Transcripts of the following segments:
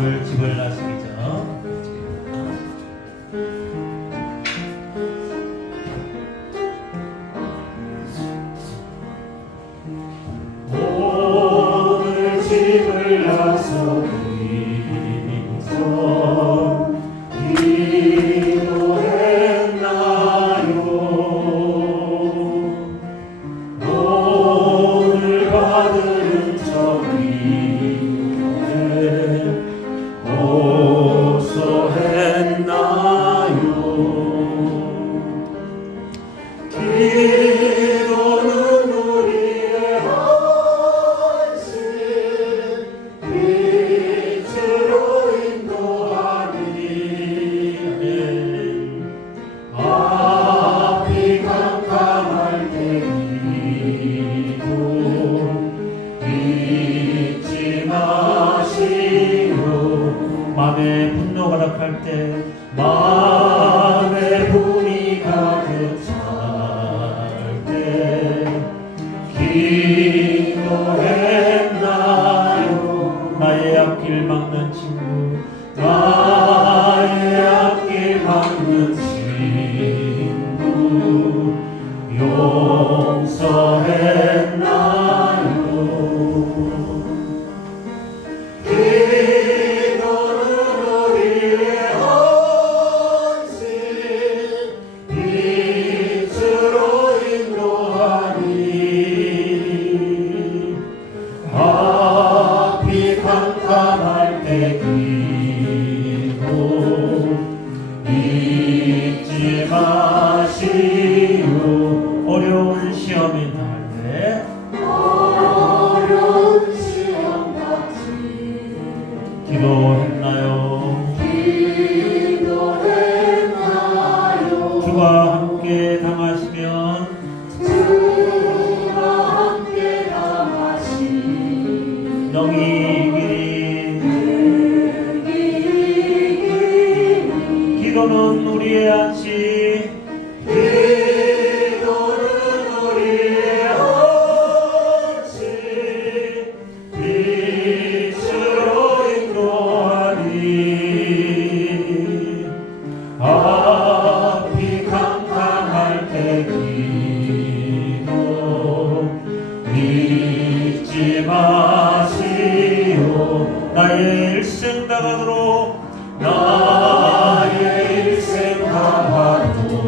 오늘 집을 나시기 전 오늘 집을 나서기 전 기도했나요? 오늘 받은 저기에 호소했나요? 기도는 우리의 헌신, 빛으로 인도하니 앞이 캄캄할 때 기도 잊지 마시오. 마음에 분노가 가득할 때 마음에 분이 가득 찰 때 기도했나요? 나의 앞길 막는 친구 나의 앞길 막는 친구 용서했나요? 기도는 우리의 헌신, 빛으로 인도하니 앞이 캄캄할 때 기도 잊지 마시오. 어려운 시험이 날때 어려운 시험 같이 기도했나요? 기도했나요? 주가 함께 당하시면 주와 함께 당하시니 영이 이기리 기도는 우리의 안식 기도는 우리의 헌신, 빛으로 인도하니 앞이 캄캄할 때 기도 잊지 마시오. 나의 일생 다가도록 나의 일생 다하도록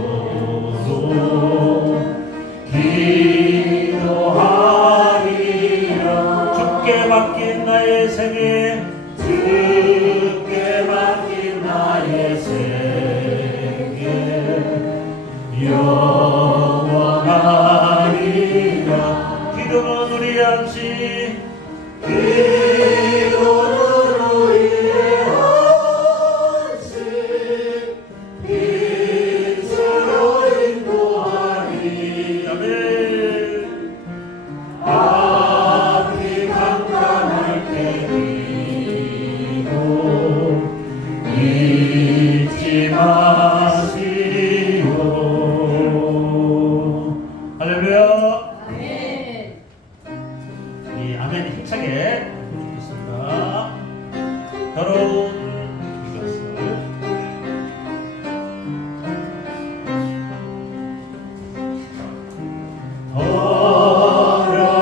기도하리라. 주께 맡긴 나의 생애 주께 맡긴 나의 생애 영원하리라. 기도는 우리 안식 기도는 우리의 헌신, 빛으로 인도하니 아멘. 앞이 캄캄할 때 기도 잊지 마시오. 할렐루야. 아멘. 이 아멘이 힘차게 부르겠습니다. 더러운 이것을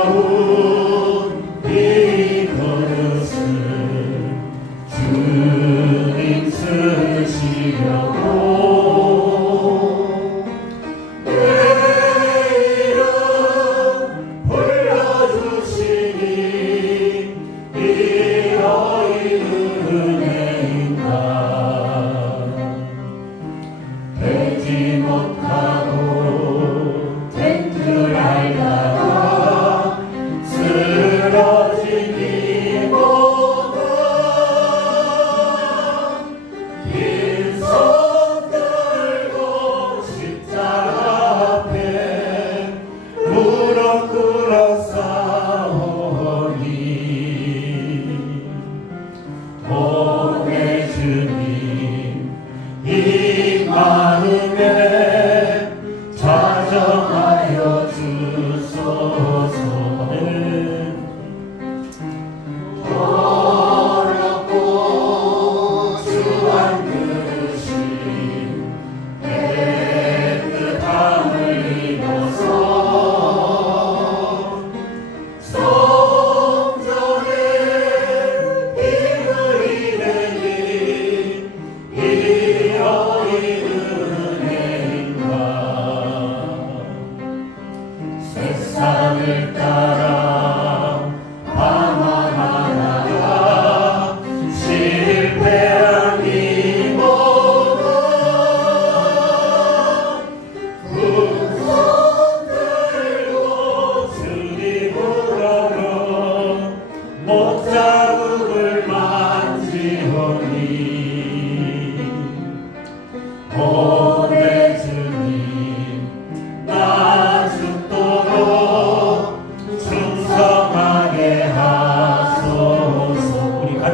더러운 이 그릇을 주님 쓰시려고 내 이름 불러주시니 이 너희 은혜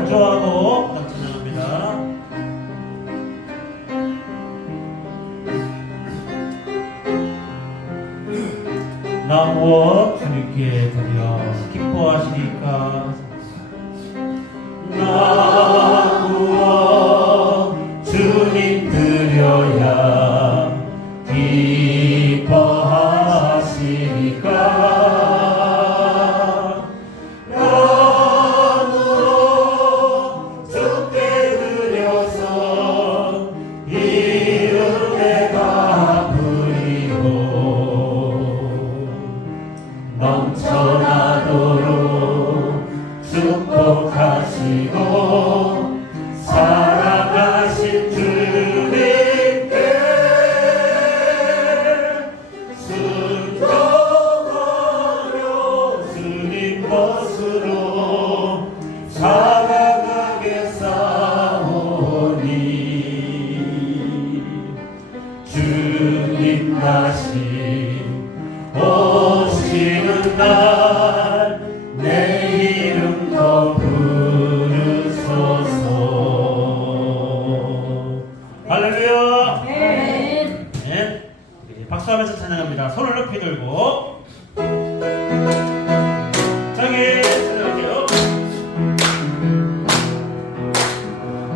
간주하고 그 찬양합니다. 나 무엇 주님께 드려 기뻐하시니까 나 무엇 주님 드려야 기뻐하시니까 나 무엇 주께 드려서 이름에 갚으리고 넘쳐나도록 축복하시고 사랑하신 주님께 순종하며 주님 것으로 살아가겠사오니 주님 다시 오시는 날 내 이름 더 부르소서. 할렐루야. 네. 네. 우리 박수하면서 찬양합니다. 손을 높이 들고 저기 찬양할게요.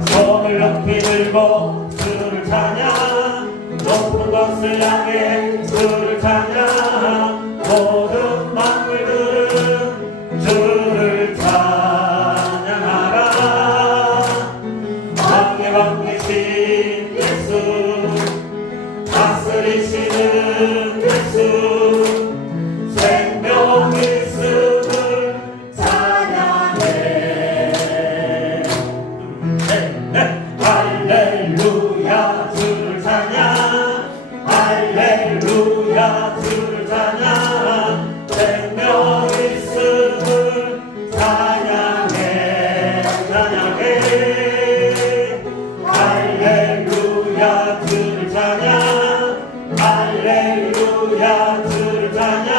손을 높이 들고 주를 찬양 높은 것을 향해 주를 찬양 모든 만물들은 주를 찬양하라. 왕의 왕이신 예수 다스리시는 예수 생명 있음을 찬양해. 할렐루야 주를 찬양 할렐루야 주를 찬양 생명 있음을 찬양해 찬양해. 할렐루야 주를 찬양 할렐루야 주를 찬양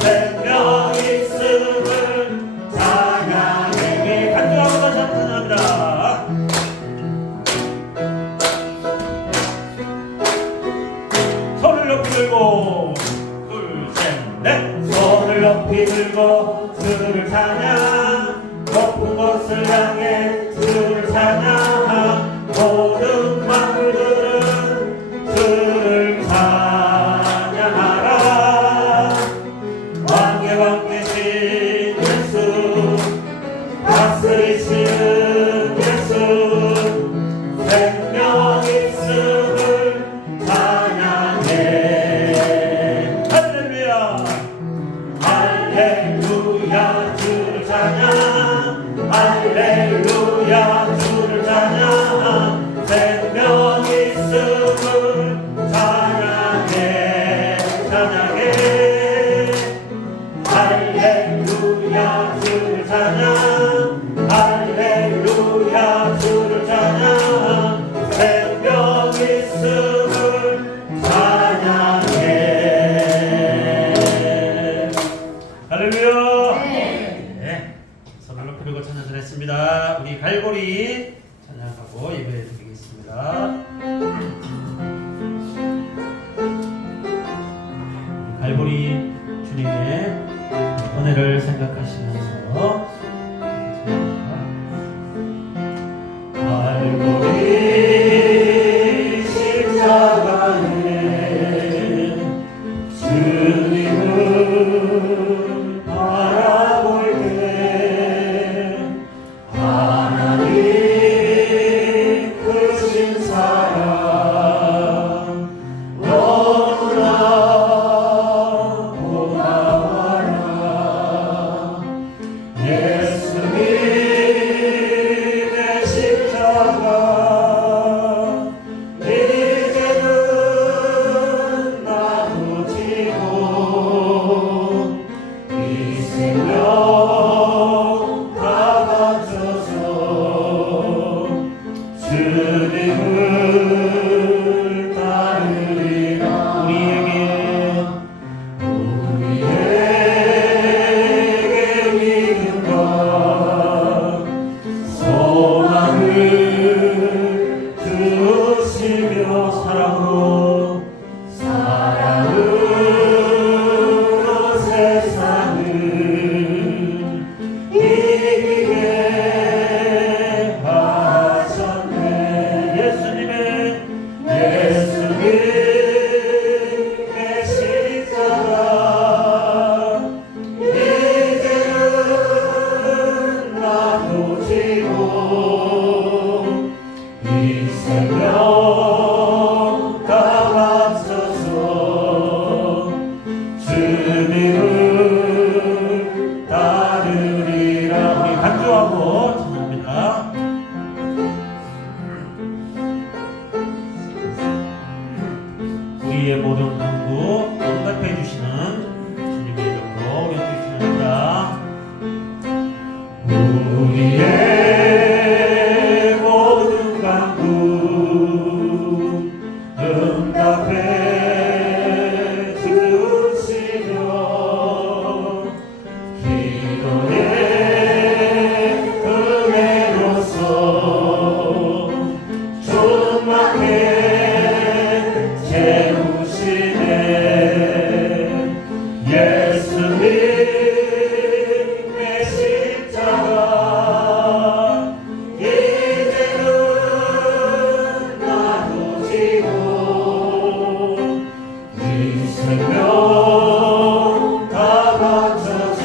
생명 있음을 찬양해. 간절하고 다시 한번 찬양합니다. 손을 높이 들고 둘 셋 넷. 손을 높이 들고 주를 찬양 높은 곳을 향해 주를 찬양 모든 만물들은 주를 찬양하라. 왕의 왕 되신 예수 다스리시는 예수 생명 있음을 찬양해. 할렐루야 할렐루야 주를 찬양 할렐루야 주를 찬양 생명 있음을 찬양해 찬양해. 할렐루야 주를 찬양 할렐루야 주를 찬양 생명 있음을 찬양해. 할렐루야. 네. 손을 높이 들고 찬양 잘했습니다. 우리 갈고리 찬양하고 예배 드리겠습니다. 갈고리 주님의 은혜를 생각하시면서 갈고리 십자가에 주님을 바라볼 때 하나님 크신 사랑 너무나 고마워라. 나누시고 이 생명 다 바쳐서 주님을 따르리라. 우리 간주하고 찬양합니다. 우리의 모든 간구 응답해 주시는 주님의 이름으로 우리 함께 찬양합니다. 우리의 모든 간구 응답해 주시며 기도의 은혜로서 충만해 채우시네. 예수님의 십자가 이제는 나누시고 이 생명 다 바쳐서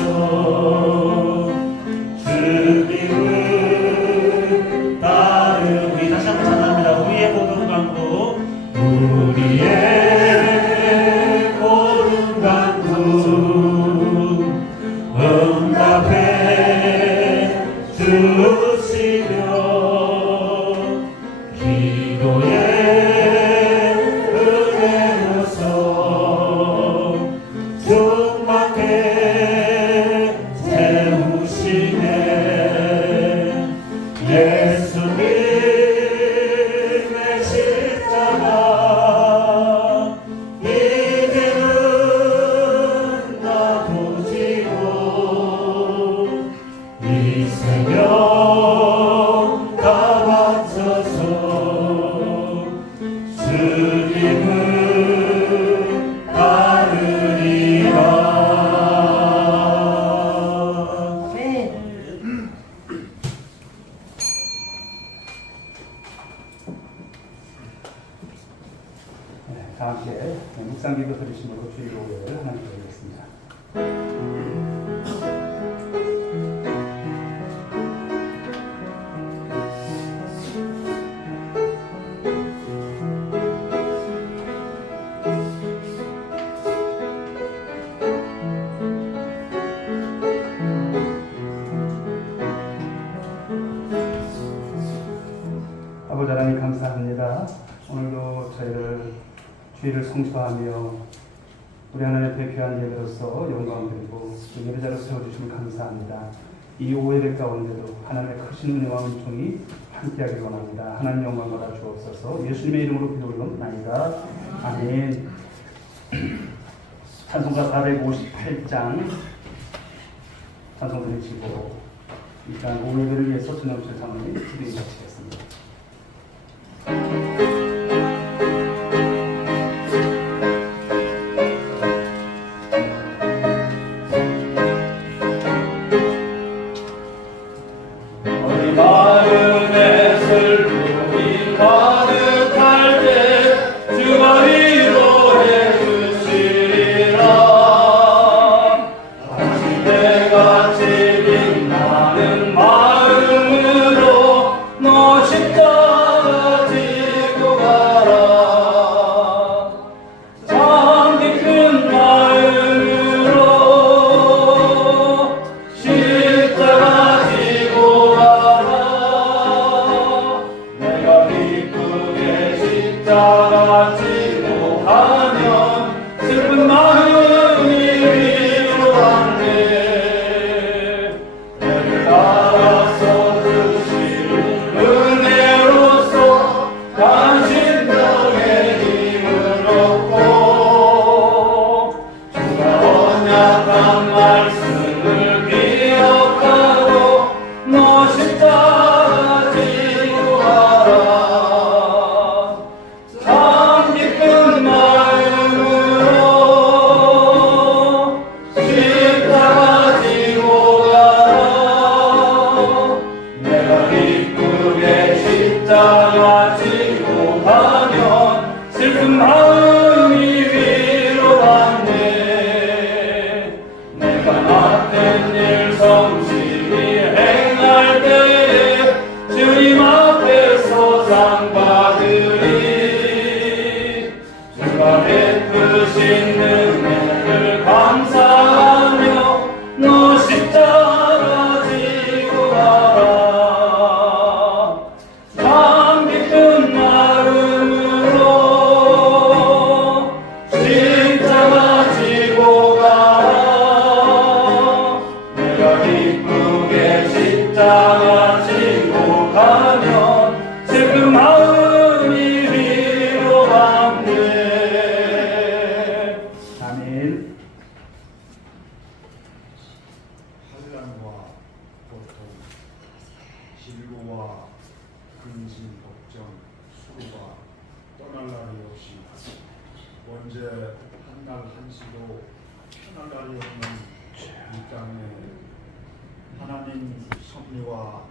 주님을 따르니. 우리 다시 한번 찬양합니다. 우리의 모든 간구 우리의 모든 간구 응답해 주시며 기도의 은혜로서 충만해 채우시네. 예수님의 십자가 이제는 나누시고 이 생명 다 바쳐서 주님을 따르리라. 다 함께 묵상기도 들으시므로 주일 오해를 하나님 드리겠습니다. 아버지 하나님 감사합니다. 오늘도 저희를 주의를 성취하며 우리 하나님의 대표한 예배로서 영광 드리고 예배자로 세워주시면 감사합니다. 이 오해를 가운데도 하나님의 크신 은혜와 은총이 함께하길 원합니다. 하나님 영광 받아 주옵소서. 예수님의 이름으로 기도올옵나이다. 아멘. 찬송가 458장 찬송 드리시고 일단 오해를 위해서 전영실 사모님 기도해 주시겠습니다. 마음의 슬픔이 가득할 때 주가 위로해 주시리라. 아침해같이 빛나는 마음으로 모시 질고와 근심 걱정 수고가 떠날 날이 없이 언제 한날 한시도 편할 날이 없는 이 땅에 하나님 섭리와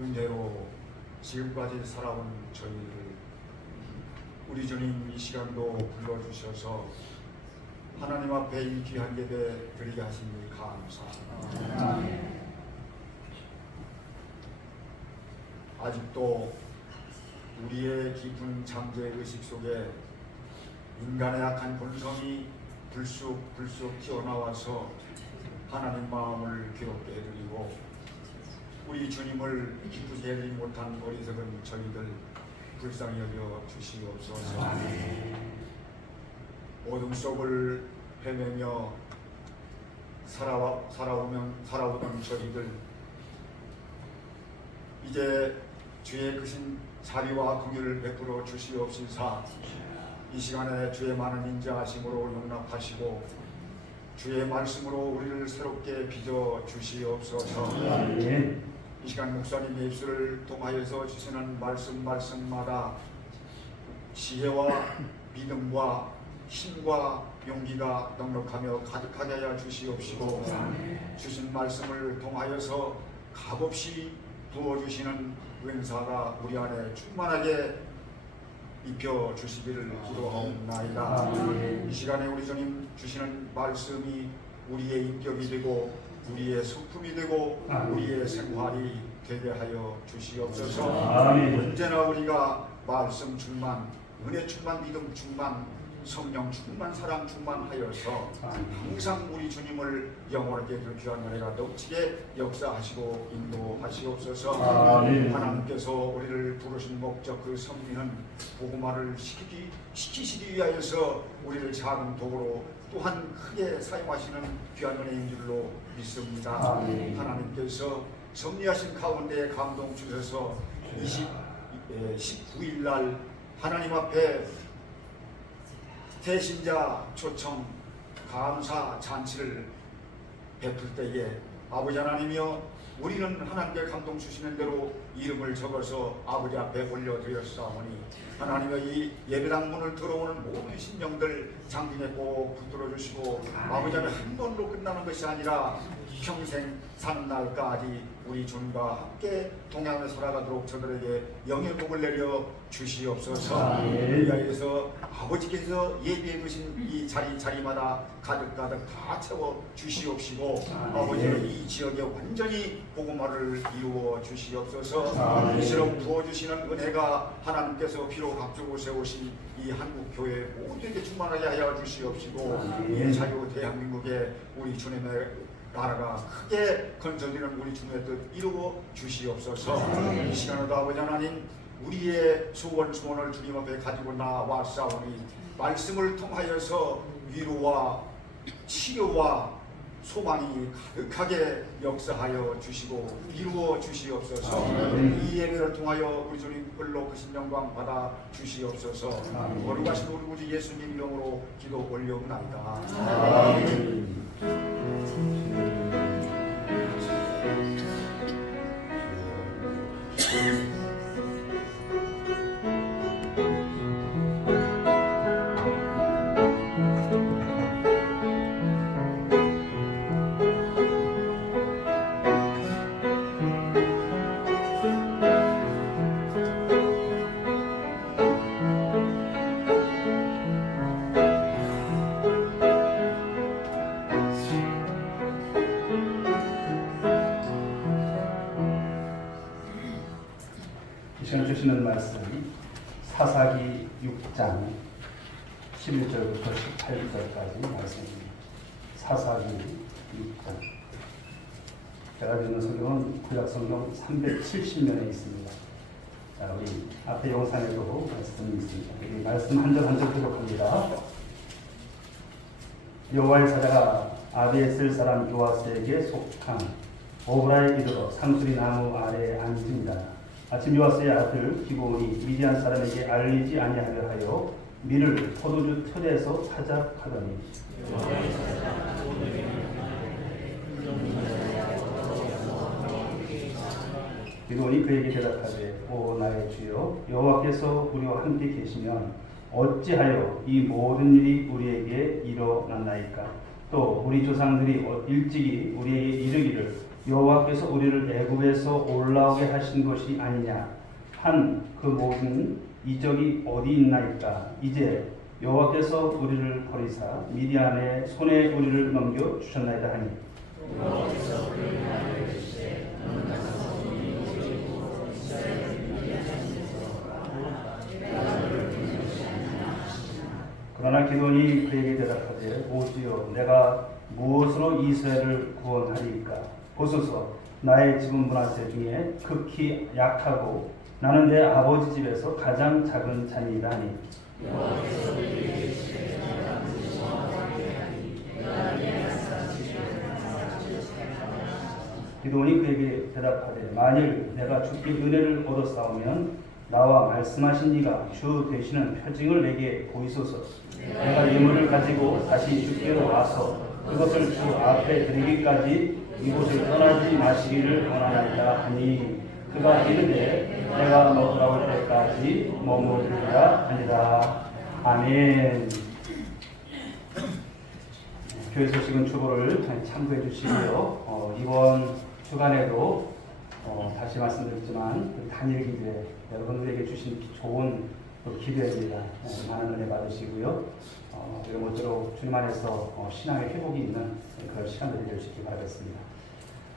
은혜로 지금까지 살아온 저희를 우리 주님 이 시간도 불러주셔서 하나님 앞에 이 귀한 예배 드리게 하시니 감사합니다. 아직도 우리의 깊은 잠재의식 속에 인간의 약한 본성이 불쑥 튀어나와서 하나님 마음을 괴롭게 해드리고 우리 주님을 기쁘게 해드리지 못한 어리석은 저희들 불쌍히 여겨 주시옵소서. 어둠 속을 헤매며 살아오던 저희들 이제 주의 크신 자비와 긍휼을 베풀어 주시옵시사 이 시간에 주의 많은 인자하심으로 용납하시고 주의 말씀으로 우리를 새롭게 빚어 주시옵소서. 이 시간 목사님의 입술을 통하여서 주시는 말씀마다 지혜와 믿음과 힘과 용기가 넉넉하며 가득하게 하여 주시옵시고 주신 말씀을 통하여서 값없이 부어주시는 은사가 우리 안에 충만하게 입혀 주시기를 기도하옵나이다. 이 시간에 우리 주님 주시는 말씀이 우리의 인격이 되고 우리의 성품이 되고 우리의 생활이 되게 하여 주시옵소서. 언제나 우리가 말씀 충만, 은혜 충만, 믿음 충만, 성령 충만, 사랑 충만하여서 항상 우리 주님을 영원하게 그 귀한 은혜가 넘치게 역사하시고 인도하시옵소서. 하나님께서 우리를 부르신 목적 그 섭리는 복음화를 시키시기 위하여서 우리를 작은 도구로 또한 크게 사용하시는 귀한 은혜인 줄로 믿습니다. 하나님께서 섭리하신 가운데 감동 주셔서 19일 날 하나님 앞에 대신자 초청 감사 잔치를 베풀 때에 아버지 하나님이여 우리는 하나님께 감동 주시는 대로 이름을 적어서 아버지 앞에 올려드렸사오니 하나님의 이 예배당 문을 들어오는 모든 신령들 장중에 꼭 붙들어 주시고 아버지 앞에 한 번으로 끝나는 것이 아니라 평생 사는 날까지 우리 주님과 함께 동행하며 살아가도록 저들에게 영의 복을 내려 주시옵소서. 위하여서 아버지께서 예비해 두신 이 자리마다 가득 다 채워 주시옵시고 아버지는 이 지역에 완전히 복음화를 이루어 주시옵소서. 이처럼 부어주시는 은혜가 하나님께서 피로 각주고 세우신 이 한국교회 모두에게 충만하게 하여 주시옵시고 이 자유 대한민국에 우리 주님의 나라가 크게 건설되는 우리 주님의 뜻 이루어 주시옵소서. 이 시간에도 아버지 하나님 우리의 소원을 주님 앞에 가지고 나왔사오니 말씀을 통하여서 위로와 치료와 소망이 가득하게 역사하여 주시고 이루어 주시옵소서. 이 예배를 통하여 우리 주님 홀로 크신 영광 받아 주시옵소서. 거룩하신 우리 구주 예수님 이름으로 기도 올려옵나이다. 시간 주시는 말씀 사사기 6장 11절부터 18절까지 말씀입니다. 사사기 6장 제가 읽는 성경은 구약성경 370면에 있습니다. 자, 우리 앞에 영상에도 말씀이 있습니다. 우리 말씀 한 절 한 절 기록합니다. 여호와의 사자가 아비에셀 사람 요아스에게 속한 오브라에 이르러 상수리 나무 아래에 앉으니라. 아침 요아스의 아들 기브온이 미디안 사람에게 알리지 아니하려 하여 밀을 포도주 틀에서 타작하더니 기도원이 그에게 대답하되 오 나의 주여 여호와께서 우리와 함께 계시면 어찌하여 이 모든 일이 우리에게 일어났나이까. 또 우리 조상들이 일찍이 우리에게 이르기를 여호와께서 우리를 애굽에서 올라오게 하신 것이 아니냐 한 그 모든 이적이 어디 있나이까. 이제 여호와께서 우리를 버리사 미디안의 손에 우리를 넘겨 주셨나이다 하니 그러나 기도원이 그에게 대답하되 오 주여 내가 무엇으로 이스라엘을 구원하리이까. 보소서 나의 집은 문화세 중에 극히 약하고 나는 내 아버지 집에서 가장 작은 자니이다 하니 기도원이 그에게 대답하되 만일 내가 주께 은혜를 얻었사오면 나와 말씀하신 이가 주 되시는 표징을 내게 보이소서. 내가 예물을 가지고 다시 주께로 와서 그것을 주 앞에 드리기까지 이곳을 떠나지 마시기를 원하나이다 하니 그가 이르되 내가 너 돌아올 때까지 머무르리라 하니라. 아멘. 교회 소식은 주보를 참고해 주시고요. 이번 주간에도 다시 말씀드렸지만 단일 기도회 여러분들에게 주신 좋은 기도회입니다. 많은 은혜 받으시고요. 그리고 모쪼록 주님 안에서 신앙의 회복이 있는 그런 시간들이 될 수 있기 바라겠습니다.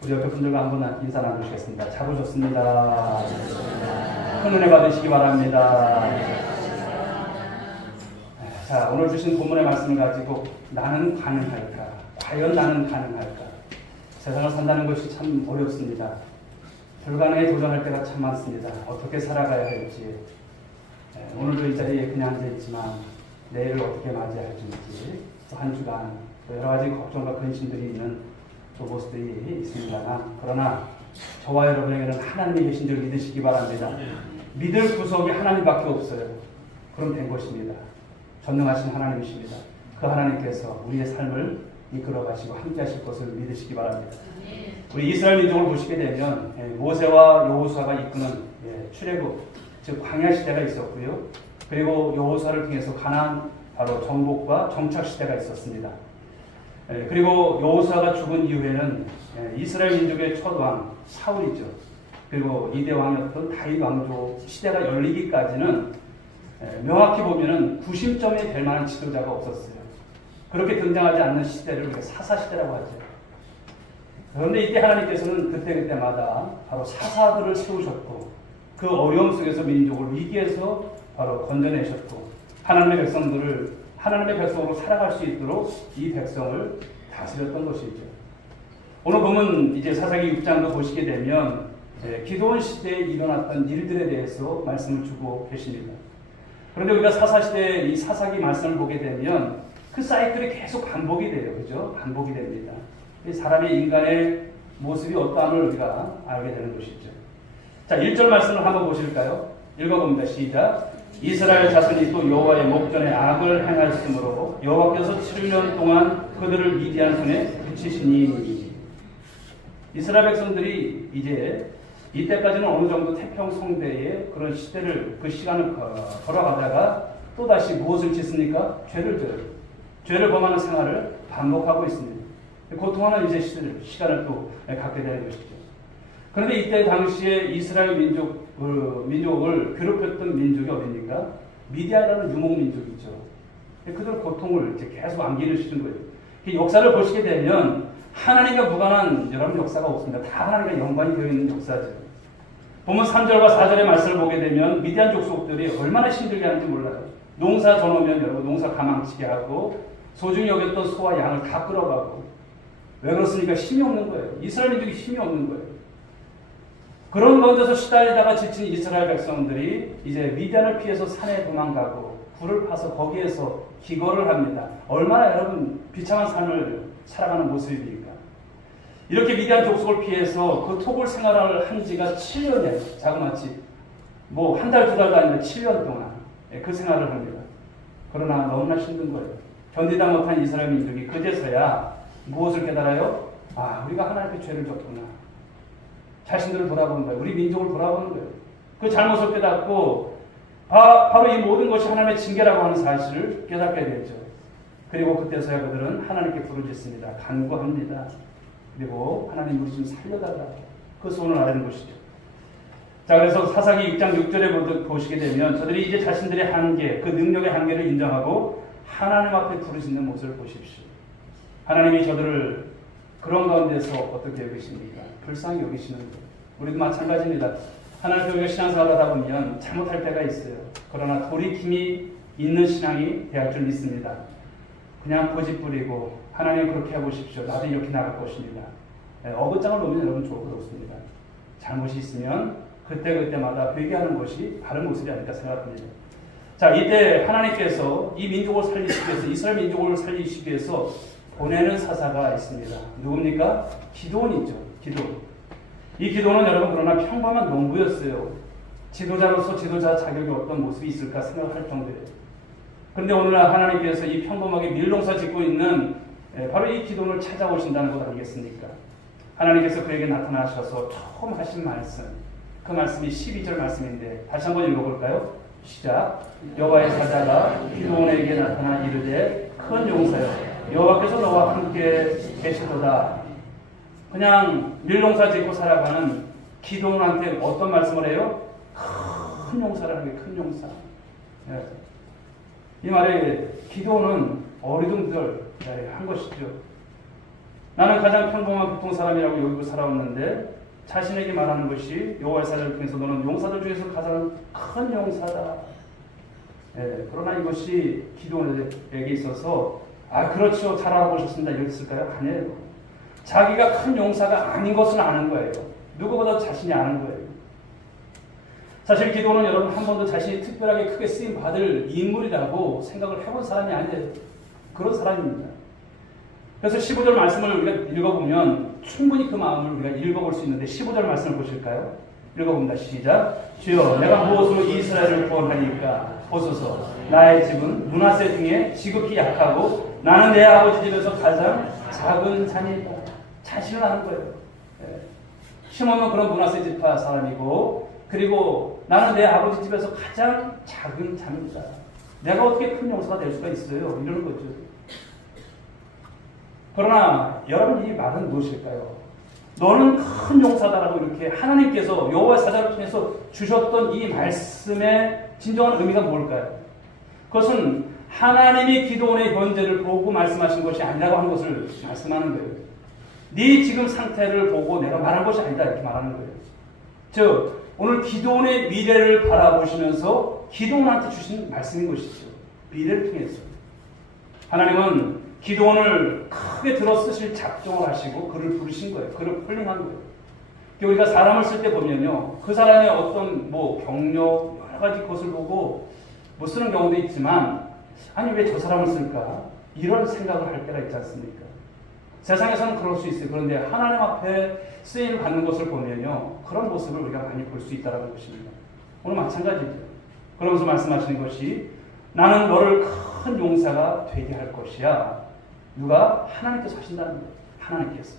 우리 옆에 분들과 한번 인사 나누시겠습니다. 잘 오셨습니다. 큰 은혜 받으시기 바랍니다. 자, 오늘 주신 본문의 말씀을 가지고 나는 가능할까? 과연 나는 가능할까? 세상을 산다는 것이 참 어렵습니다. 불가능에 도전할 때가 참 많습니다. 어떻게 살아가야 할지, 오늘도 이 자리에 그냥 앉아있지만 내일을 어떻게 맞이할지, 또 한 주간 또 여러 가지 걱정과 근심들이 있는 그 모습들이 있습니다만, 그러나 저와 여러분에게는 하나님이 계신 줄 믿으시기 바랍니다. 믿을 구석이 하나님밖에 없어요. 그럼 된 것입니다. 전능하신 하나님이십니다. 그 하나님께서 우리의 삶을 이끌어 가시고 함께 하실 것을 믿으시기 바랍니다. 우리 이스라엘 민족을 보시게 되면 모세와 여호수아가 이끄는 출애굽, 즉 광야 시대가 있었고요. 그리고 여호수아를 통해서 가나안 바로 정복과 정착 시대가 있었습니다. 그리고 여호수아가 죽은 이후에는 이스라엘 민족의 첫 왕 사울이죠. 그리고 2대 왕이었던 다윗 왕조 시대가 열리기까지는 명확히 보면은 구심점이 될 만한 지도자가 없었어요. 그렇게 등장하지 않는 시대를 우리가 사사시대라고 하죠. 그런데 이때 하나님께서는 그때그때마다 바로 사사들을 세우셨고 그 어려움 속에서 민족을 위기에서 바로 건져내셨고 하나님의 백성으로 살아갈 수 있도록 이 백성을 다스렸던 것이죠. 오늘 보면 이제 사사기 6장도 보시게 되면 기도원 시대에 일어났던 일들에 대해서 말씀을 주고 계십니다. 그런데 우리가 사사시대 이 사사기 말씀을 보게 되면 그 사이클이 계속 반복이 돼요. 그죠? 반복이 됩니다. 사람의 인간의 모습이 어떠함을 우리가 알게 되는 것이죠. 자, 1절 말씀을 한번 보실까요? 읽어봅니다. 시작. 이스라엘 자손이 또 여호와의 목전에 악을 행하였으므로 여호와께서 7년 동안 그들을 미디안 손에 붙이시니. 이스라엘 백성들이 이제 이때까지는 어느 정도 태평 성대의 그런 시대를 그 시간을 걸어가다가 또 다시 무엇을 짓습니까? 죄를 져요. 죄를 범하는 생활을 반복하고 있습니다. 고통하는 이제 시간을 또 갖게 되는 것이죠. 그런데 이때 당시에 이스라엘 민족을 괴롭혔던 민족이 어디입니까? 미디안이라는 유목민족이죠. 그들 고통을 이제 계속 안기시는 거예요. 역사를 보시게 되면 하나님과 무관한 여러분 역사가 없습니다. 다 하나님과 연관이 되어 있는 역사죠. 보면 3절과 4절의 말씀을 보게 되면 미디안 족속들이 얼마나 힘들게 하는지 몰라요. 농사 져놓으면 여러분 농사 가망치게 하고 소중히 여겼던 소와 양을 다 끌어가고. 왜 그렇습니까? 힘이 없는 거예요. 이스라엘 민족이 힘이 없는 거예요. 그런 가운데서 시달리다가 지친 이스라엘 백성들이 이제 미디안을 피해서 산에 도망가고 굴을 파서 거기에서 기거를 합니다. 얼마나 여러분 비참한 삶을 살아가는 모습입니까? 이렇게 미디안 족속을 피해서 그 토굴 생활을 한 지가 7년이에요. 자그마치 뭐 한 달, 두 달도 아니라 7년 동안 그 생활을 합니다. 그러나 너무나 힘든 거예요. 견디다 못한 이스라엘 민족이 그제서야 무엇을 깨달아요? 아, 우리가 하나님께 죄를 졌구나. 자신들을 돌아보는 거예요. 우리 민족을 돌아보는 거예요. 그 잘못을 깨닫고 바로 이 모든 것이 하나님의 징계라고 하는 사실을 깨닫게 되죠. 그리고 그때서야 그들은 하나님께 부르짖습니다. 간구합니다. 그리고 하나님 우리 좀 살려달라. 그 소원을 아뢰는 것이죠. 자, 그래서 사사기 6장 6절에 보시게 되면 저들이 이제 자신들의 한계, 그 능력의 한계를 인정하고 하나님 앞에 부르짖는 모습을 보십시오. 하나님이 저들을 그런 가운데서 어떻게 여기십니까? 불쌍히 여기시는 거예요. 우리도 마찬가지입니다. 하나님께 우리가 신앙생활을 하다 보면 잘못할 때가 있어요. 그러나 돌이킴이 있는 신앙이 되할 줄 믿습니다. 그냥 고집 부리고 하나님 그렇게 해보십시오. 나도 이렇게 나갈 것입니다. 어긋장을 놓으면 여러분 좋을 것 없습니다. 잘못이 있으면 그때그때마다 회개하는 것이 바른 모습이 아닐까 생각합니다. 자, 이때 하나님께서 이 민족을 살리시기 위해서, 이스라엘 민족을 살리시기 위해서 보내는 사사가 있습니다. 누굽니까? 기드온이죠. 기드온. 이 기드온은 여러분 그러나 평범한 농부였어요. 지도자로서 지도자 자격이 어떤 모습이 있을까 생각할 정도예요. 그런데 오늘날 하나님께서 이 평범하게 밀농사 짓고 있는 바로 이 기드온을 찾아오신다는 것 아니겠습니까? 하나님께서 그에게 나타나셔서 처음 하신 말씀, 그 말씀이 12절 말씀인데 다시 한번 읽어볼까요? 시작. 여호와의 사자가 기드온에게 나타나 이르되 큰 용사여 여호와께서 너와 함께 계시도다. 그냥 밀농사 짓고 살아가는 기드온한테 어떤 말씀을 해요? 큰 용사라는 게 큰 용사. 네. 이 말에 기드온은 어리둥절한 것이죠. 나는 가장 평범한 보통 사람이라고 여기고 살아왔는데 자신에게 말하는 것이 여호와의 사자를 통해서 너는 용사들 중에서 가장 큰 용사다. 예, 그러나 이것이 기드온에게 있어서 그렇죠. 잘 알아보셨습니다. 이랬을까요? 아니에요. 자기가 큰 용사가 아닌 것은 아는 거예요. 누구보다 자신이 아는 거예요. 사실 기드온은 여러분 한 번도 자신이 특별하게 크게 쓰임 받을 인물이라고 생각을 해본 사람이 아니에요. 그런 사람입니다. 그래서 15절 말씀을 우리가 읽어보면 충분히 그 마음을 우리가 읽어볼 수 있는데 15절 말씀을 보실까요? 읽어봅니다. 시작. 주여 내가 무엇으로 이스라엘을 구원하니까 보소서. 나의 집은 므낫세 중에 지극히 약하고 나는 내 아버지 집에서 가장 작은 자니이다. 자신을 아는 거예요. 시몬은 그런 므낫세 지파 사람이고 그리고 나는 내 아버지 집에서 가장 작은 자입니다. 내가 어떻게 큰 용사가 될 수가 있어요? 이러는 거죠. 그러나 여러분 이 말은 무엇일까요? 너는 큰 용사다라고 이렇게 하나님께서 여호와의 사자를 통해서 주셨던 이 말씀의 진정한 의미가 뭘까요? 그것은 하나님이 기드온의 현재를 보고 말씀하신 것이 아니라고 하는 것을 말씀하는 거예요. 네 지금 상태를 보고 내가 말한 것이 아니다 이렇게 말하는 거예요. 즉 오늘 기드온의 미래를 바라보시면서 기드온한테 주신 말씀인 것이죠. 미래를 통해서 하나님은 기드온을 크게 들어 쓰실 작정을 하시고 그를 부르신 거예요. 그를 콜링한 거예요. 우리가 사람을 쓸 때 보면요, 그 사람의 어떤 경력 여러 가지 것을 보고 쓰는 경우도 있지만 아니 왜 저 사람을 쓸까? 이런 생각을 할 때가 있지 않습니까? 세상에서는 그럴 수 있어요. 그런데 하나님 앞에 쓰임 받는 것을 보면요, 그런 모습을 우리가 많이 볼 수 있다는 것입니다. 오늘 마찬가지죠. 그러면서 말씀하시는 것이 나는 너를 큰 용사가 되게 할 것이야. 누가? 하나님께서 하신다는 거예요. 하나님께서.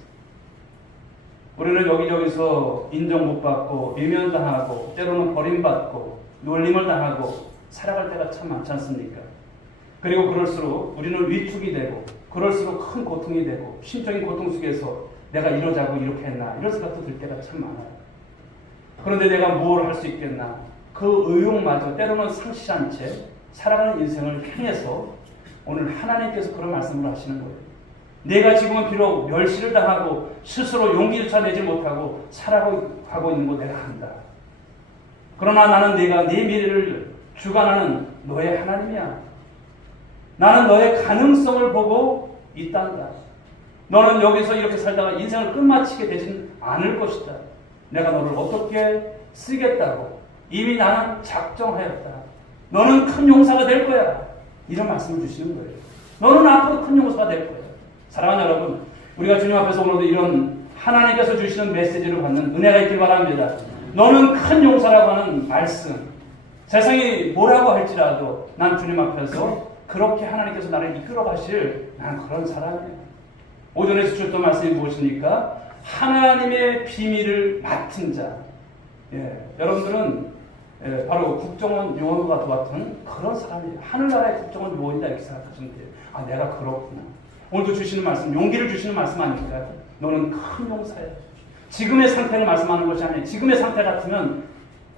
우리는 여기저기서 인정 못 받고 외면당하고 때로는 버림받고 놀림을 당하고 살아갈 때가 참 많지 않습니까? 그리고 그럴수록 우리는 위축이 되고 그럴수록 큰 고통이 되고 심적인 고통 속에서 내가 이러자고 이렇게 했나 이런 생각도 들 때가 참 많아요. 그런데 내가 뭘 할 수 있겠나 그 의욕마저 때로는 상실한 채 살아가는 인생을 향해서 오늘 하나님께서 그런 말씀을 하시는 거예요. 내가 지금은 비록 멸시를 당하고 스스로 용기조차 내지 못하고 살아가고 있는 거 내가 안다. 그러나 나는 내가 네 미래를 주관하는 너의 하나님이야. 나는 너의 가능성을 보고 있단다. 너는 여기서 이렇게 살다가 인생을 끝마치게 되진 않을 것이다. 내가 너를 어떻게 쓰겠다고 이미 나는 작정하였다. 너는 큰 용사가 될 거야. 이런 말씀을 주시는 거예요. 너는 앞으로 큰 용사가 될 거예요. 사랑하는 여러분, 우리가 주님 앞에서 오늘도 이런 하나님께서 주시는 메시지를 받는 은혜가 있길 바랍니다. 너는 큰 용사라고 하는 말씀, 세상이 뭐라고 할지라도 난 주님 앞에서 그렇게 하나님께서 나를 이끌어 가실 난 그런 사람이에요. 오전에 주셨던 말씀이 무엇입니까? 하나님의 비밀을 맡은 자. 여러분들은 바로 국정원 요원과 같은 그런 사람이에요. 하늘나라의 국정원 요원이다 이렇게 생각하시면 돼요. 아, 내가 그렇구나. 오늘도 주시는 말씀, 용기를 주시는 말씀 아닐까요? 너는 큰 용사야. 지금의 상태를 말씀하는 것이 아니에요. 지금의 상태 같으면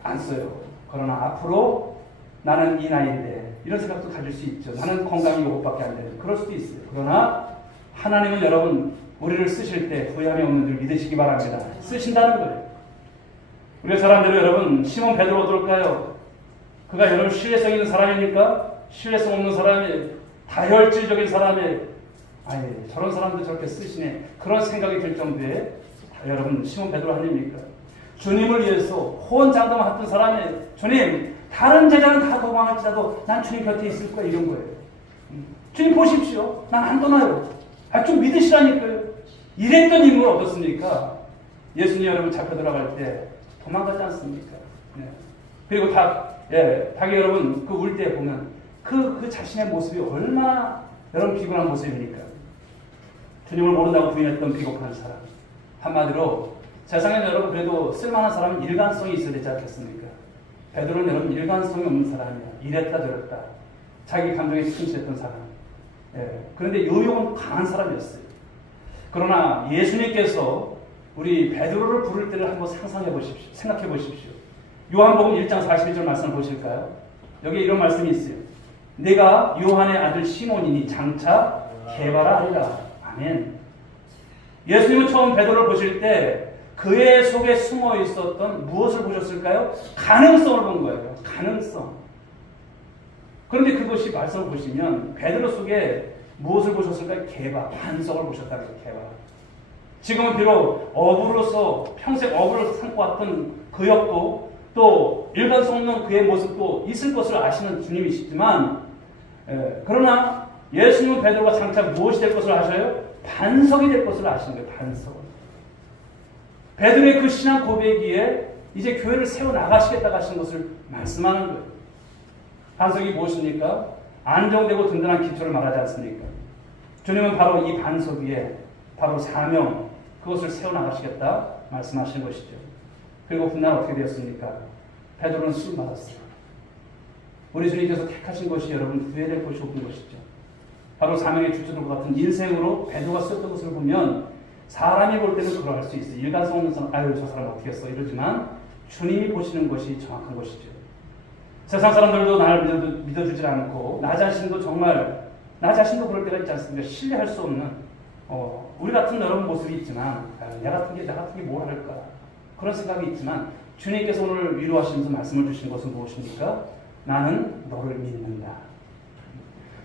안 써요. 그러나 앞으로 나는 이 나이인데 이런 생각도 가질 수 있죠. 나는 건강이 이것밖에 안 되는 그럴 수도 있어요. 그러나 하나님은 여러분 우리를 쓰실 때 후회함이 없는 줄 믿으시기 바랍니다. 쓰신다는 거예요. 우리가 잘 아는 대로 여러분 시몬 베드로 어떨까요? 그가 여러분 신뢰성 있는 사람입니까? 신뢰성 없는 사람이 다혈질적인 사람이 아니 저런 사람도 저렇게 쓰시네 그런 생각이 들 정도에 여러분 시몬 베드로 아닙니까? 주님을 위해서 호언장담했던 사람이 주님 다른 제자는 다 도망할지라도 난 주님 곁에 있을 거야 이런 거예요. 주님 보십시오. 난 안 떠나요. 좀 믿으시라니까요. 이랬던 인물 어떻습니까? 예수님 여러분 잡혀 들어갈 때 도망가지 않습니까? 그리고 닭이 여러분 그 울 때 보면 그 자신의 모습이 얼마나 여러분 비굴한 모습입니까? 주님을 모른다고 부인했던 비겁한 사람. 한마디로 세상에 여러분 그래도 쓸만한 사람은 일관성이 있어야 되지 않겠습니까? 베드로는 여러분 일관성이 없는 사람이야. 이랬다 저랬다. 자기 감정에 충실했던 사람. 그런데 요용은 강한 사람이었어요. 그러나 예수님께서 우리 베드로를 부를 때를 한번 상상해 보십시오. 생각해 보십시오. 요한복음 1장 41절 말씀을 보실까요? 여기 이런 말씀이 있어요. 내가 요한의 아들 시몬이니 장차 게바라 하리라. 아멘. 예수님은 처음 베드로를 보실 때 그의 속에 숨어 있었던 무엇을 보셨을까요? 가능성을 본 거예요. 가능성. 그런데 그것이 말씀을 보시면 베드로 속에 무엇을 보셨을까요? 게바, 반석을 보셨다는 거예요. 게바. 지금은 비록 어부로서 평생 어부를 삼고 왔던 그였고 또 일관성 없는 그의 모습도 있을 것을 아시는 주님이시지만 그러나 예수님은 베드로가 장차 무엇이 될 것을 아셔요? 반석이 될 것을 아시는 거예요. 반석. 베드로의 그 신앙 고백기에 이제 교회를 세워나가시겠다고 하시는 것을 말씀하는 거예요. 반석이 무엇입니까? 안정되고 든든한 기초를 말하지 않습니까? 주님은 바로 이 반석 위에 바로 사명 그것을 세워나가시겠다 말씀하시는 것이죠. 그리고 훗날 어떻게 되었습니까? 베드로는 쓰임 받았어요. 우리 주님께서 택하신 것이 여러분 후회될 것이 없는 것이죠. 바로 사명의 주체들과 같은 인생으로 베드로가 쓰였던 것을 보면 사람이 볼 때는 그러할 수 있어요. 일관성 없는 사람, 아유 저 사람 어떻게 했어 이러지만 주님이 보시는 것이 정확한 것이죠. 세상 사람들도 나를 믿어주지 않고 나 자신도 정말 나 자신도 그럴 때가 있지 않습니까? 신뢰할 수 없는 우리 같은 여러분 모습이 있지만 나 같은 게 뭘 할까 그런 생각이 있지만 주님께서 오늘 위로하시면서 말씀을 주신 것은 무엇입니까? 나는 너를 믿는다.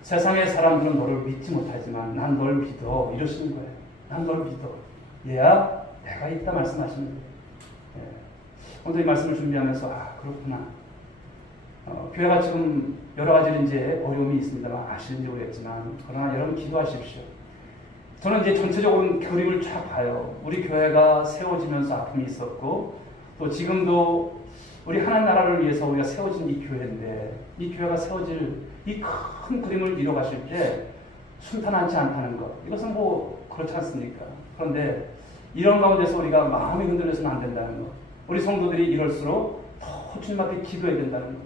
세상의 사람들은 너를 믿지 못하지만 난 널 믿어 이러시는 거예요. 난 널 믿어. 얘야 내가 있다 말씀하시는 거예요. 오늘 이 말씀을 준비하면서 그렇구나. 교회가 지금 여러 가지 이제 어려움이 있습니다만 아시는지 모르겠지만 그러나 여러분 기도하십시오. 저는 이제 전체적으로 그림을 쫙 봐요. 우리 교회가 세워지면서 아픔이 있었고 또 지금도 우리 하나님 나라를 위해서 우리가 세워진 이 교회인데 이 교회가 세워질 이 큰 그림을 이뤄가실 때 순탄하지 않다는 것 이것은 뭐 그렇지 않습니까? 그런데 이런 가운데서 우리가 마음이 흔들려서는 안 된다는 것 우리 성도들이 이럴수록 더 주님 앞에 기도해야 된다는 것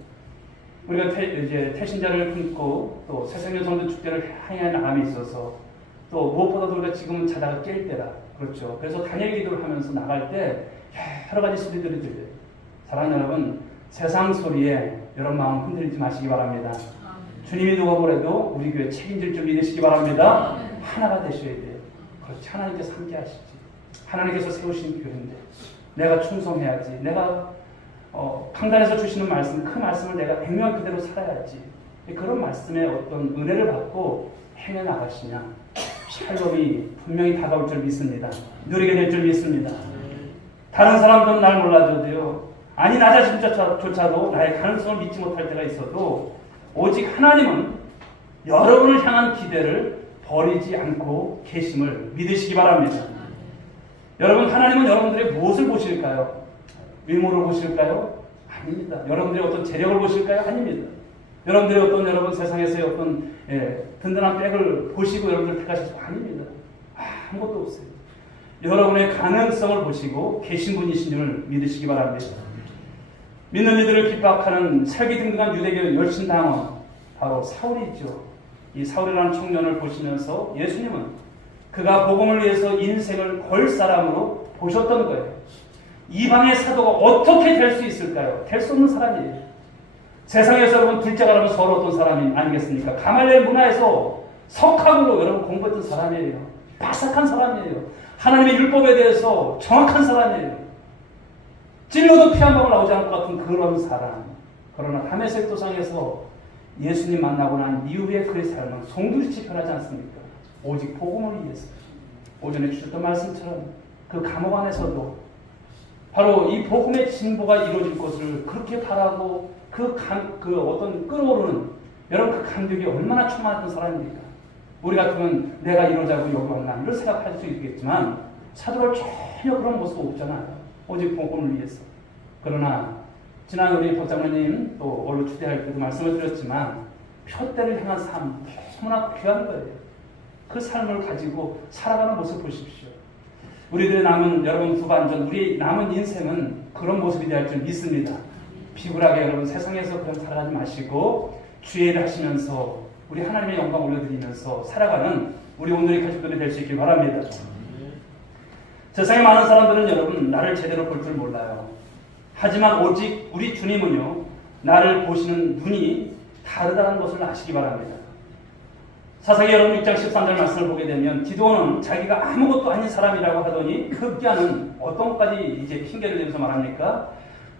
우리가 이제 태신자를 품고 또 새생명 성도 축제를 향해 나감에 있어서 또 무엇보다도 우리가 지금은 자다가 깰 때라 그렇죠. 그래서 단일 기도를 하면서 나갈 때 여러 가지 소리들이 들려요. 사랑하는 여러분 세상 소리에 여러분 마음 흔들리지 마시기 바랍니다. 주님이 누가 뭐래도 우리 교회 책임질 줄 믿으시기 바랍니다. 하나가 되셔야 돼요. 그렇지. 하나님께서 함께 하시지. 하나님께서 세우신 교회인데 내가 충성해야지. 내가 강단에서 주시는 말씀, 그 말씀을 내가 백명 그대로 살아야지. 그런 말씀에 어떤 은혜를 받고 행해 나가시냐. 샬롬이 분명히 다가올 줄 믿습니다. 누리게 될 줄 믿습니다. 다른 사람들은 날 몰라줘도요. 아니 나 자신조차도 나의 가능성을 믿지 못할 때가 있어도 오직 하나님은 여러분을 향한 기대를 버리지 않고 계심을 믿으시기 바랍니다. 여러분 하나님은 여러분들의 무엇을 보실까요? 외모를 보실까요? 아닙니다. 여러분들의 어떤 재력을 보실까요? 아닙니다. 여러분들의 어떤 여러분 세상에서의 어떤 든든한 백을 보시고 여러분들 택하셔서 아닙니다. 아무것도 없어요. 여러분의 가능성을 보시고 계신 분이신 줄 믿으시기 바랍니다. 믿는 이들을 핍박하는 살기등등한 유대교 열심당원 바로 사울이죠. 이 사울이라는 청년을 보시면서 예수님은 그가 복음을 위해서 인생을 걸 사람으로 보셨던 거예요. 이방의 사도가 어떻게 될 수 있을까요? 될 수 없는 사람이에요. 세상에서 여러분 둘째가 라면 서로 어떤 사람이 아니겠습니까? 가말리엘 문화에서 석학으로 여러분 공부했던 사람이에요. 바삭한 사람이에요. 하나님의 율법에 대해서 정확한 사람이에요. 찔러도 피 한 방울 나오지 않을 것 같은 그런 사람. 그러나 다메섹 도상에서 예수님 만나고 난 이후에 그의 삶은 송두리째 변하지 않습니까? 오직 복음을 위해서. 오전에 주셨던 말씀처럼 그 감옥 안에서도 바로 이 복음의 진보가 이루어질 것을 그렇게 바라고 그 어떤 끌어오르는 여러분 그 감격이 얼마나 충만했던 사람입니까? 우리 같으면 내가 이러자고 여기 왔나 이런 생각할 수 있겠지만 사도를 전혀 그런 모습 없잖아요. 오직 복음을 위해서. 그러나 지난 우리 박장로님 또 원로 추대할 때도 말씀을 드렸지만 표대를 향한 삶 너무나 귀한 거예요. 그 삶을 가지고 살아가는 모습 보십시오. 우리들의 남은 여러분 후반전 우리 남은 인생은 그런 모습이 될 줄 믿습니다. 비굴하게 여러분 세상에서 그런 살아가지 마시고 주의 일을 하시면서 우리 하나님의 영광 올려드리면서 살아가는 우리 오늘의 가족들이 될 수 있길 바랍니다. 세상에 많은 사람들은 여러분 나를 제대로 볼 줄 몰라요. 하지만 오직 우리 주님은요 나를 보시는 눈이 다르다는 것을 아시기 바랍니다. 사사기 여러분 6장 13절 말씀을 보게 되면 기드온은 자기가 아무것도 아닌 사람이라고 하더니 흡기야는 어떤 것까지 이제 핑계를 대면서 말합니까?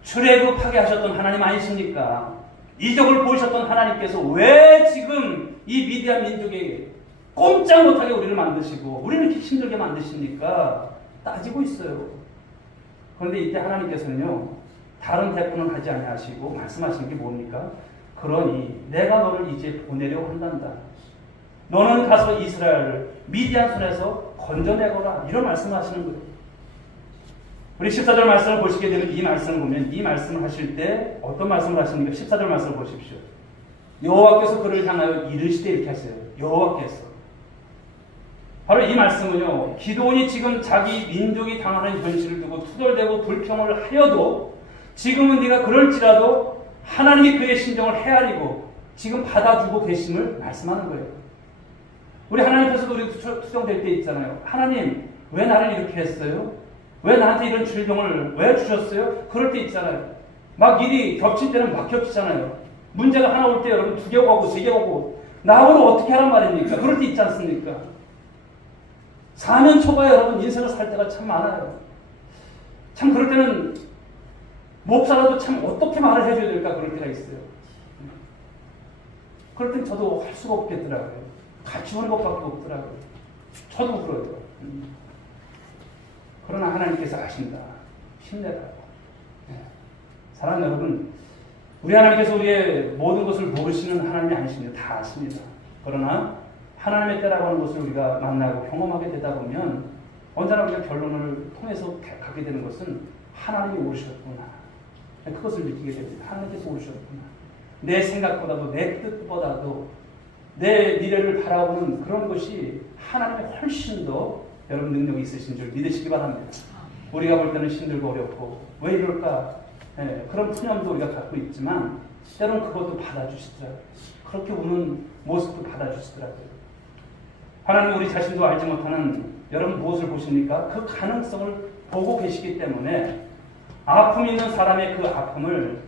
출애굽하게 하셨던 하나님 아니십니까? 이적을 보셨던 하나님께서 왜 지금 이 미디안 민족에게 꼼짝 못하게 우리를 만드시고 우리를 이렇게 힘들게 만드십니까? 따지고 있어요. 그런데 이때 하나님께서는요 다른 대꾸는 하지 아니하시고 말씀하시는 게 뭡니까? 그러니 내가 너를 이제 보내려고 한단다. 너는 가서 이스라엘을 미디안 손에서 건져내거라. 이런 말씀을 하시는 거예요. 우리 14절 말씀을 보시게 되면 이 말씀을 보면 이 말씀을 하실 때 어떤 말씀을 하십니까? 14절 말씀을 보십시오. 여호와께서 그를 향하여 이르시되 이렇게 하세요. 여호와께서. 바로 이 말씀은요. 기드온이 지금 자기 민족이 당하는 현실을 두고 투덜대고 불평을 하여도 지금은 네가 그럴지라도 하나님이 그의 심정을 헤아리고 지금 받아주고 계심을 말씀하는 거예요. 우리 하나님께서도 우리 투정될 때 있잖아요. 하나님 왜 나를 이렇게 했어요? 왜 나한테 이런 질병을 왜 주셨어요? 그럴 때 있잖아요. 막 일이 겹칠 때는 막 겹치잖아요. 문제가 하나 올 때 여러분 2개 오고 3개 오고 나하고는 어떻게 하란 말입니까? 그럴 때 있지 않습니까? 사면초가 여러분 인생을 살 때가 참 많아요. 참 그럴 때는 목사라도 참 어떻게 말을 해줘야 될까 그럴 때가 있어요. 그럴 땐 저도 할 수가 없겠더라고요. 같이 오는 것밖에 없더라고요. 저도 그래요. 그러나 하나님께서 아신다. 힘내라고. 사랑하는 여러분, 우리 하나님께서 우리의 모든 것을 모르시는 하나님이 아니십니다. 다 아십니다. 그러나 하나님의 때라고 하는 것을 우리가 만나고 경험하게 되다 보면 언제나 우리가 결론을 통해서 갖게 되는 것은 하나님이 오르셨구나. 그것을 느끼게 됩니다. 하나님께서 오르셨구나. 내 생각보다도 내 뜻보다도 내 미래를 바라보는 그런 것이 하나님이 훨씬 더 여러분 능력이 있으신 줄 믿으시기 바랍니다. 우리가 볼 때는 힘들고 어렵고 왜 이럴까 그런 푸념도 우리가 갖고 있지만 때로는 그것도 받아주시더라고요. 그렇게 우는 모습도 받아주시더라고요. 하나님 우리 자신도 알지 못하는 여러분 무엇을 보십니까? 그 가능성을 보고 계시기 때문에 아픔 있는 사람의 그 아픔을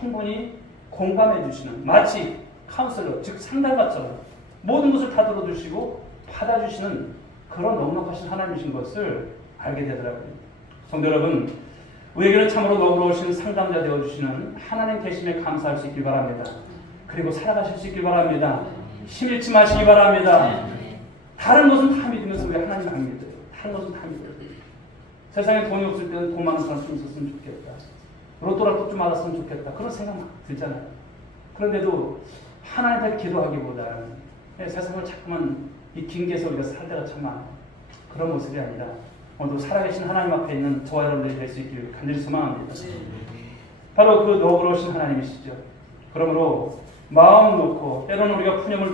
충분히 공감해 주시는 마치 카운슬러 즉 상담가처럼 모든 것을 다 들어주시고 받아주시는 그런 넉넉하신 하나님이신 것을 알게 되더라고요. 성도 여러분, 우리에게는 참으로 너그러우신 상담자 되어주시는 하나님 계심에 감사할 수 있길 바랍니다. 그리고 살아가실 수 있길 바랍니다. 힘 잃지 마시기 바랍니다. 다른 것은 다 믿으면서 우리 하나님 안 믿어요. 다른 것은 다 믿어요. 세상에 돈이 없을 때는 돈 많은 사람 좀 있었으면 좋겠다. 로또라도 좀 알았으면 좋겠다. 그런 생각 막 들잖아요. 그런데도 하나님께 기도하기보다는 세상을 자꾸만 이 징계에서 우리가 살 때가 참 많아요. 그런 모습이 아니라 오늘도 살아계신 하나님 앞에 있는 저와 여러분들이 될 수 있기를 간절히 소망합니다. 바로 그 너그러우신 하나님이시죠. 그러므로 마음 놓고 때로는 우리가 푸념을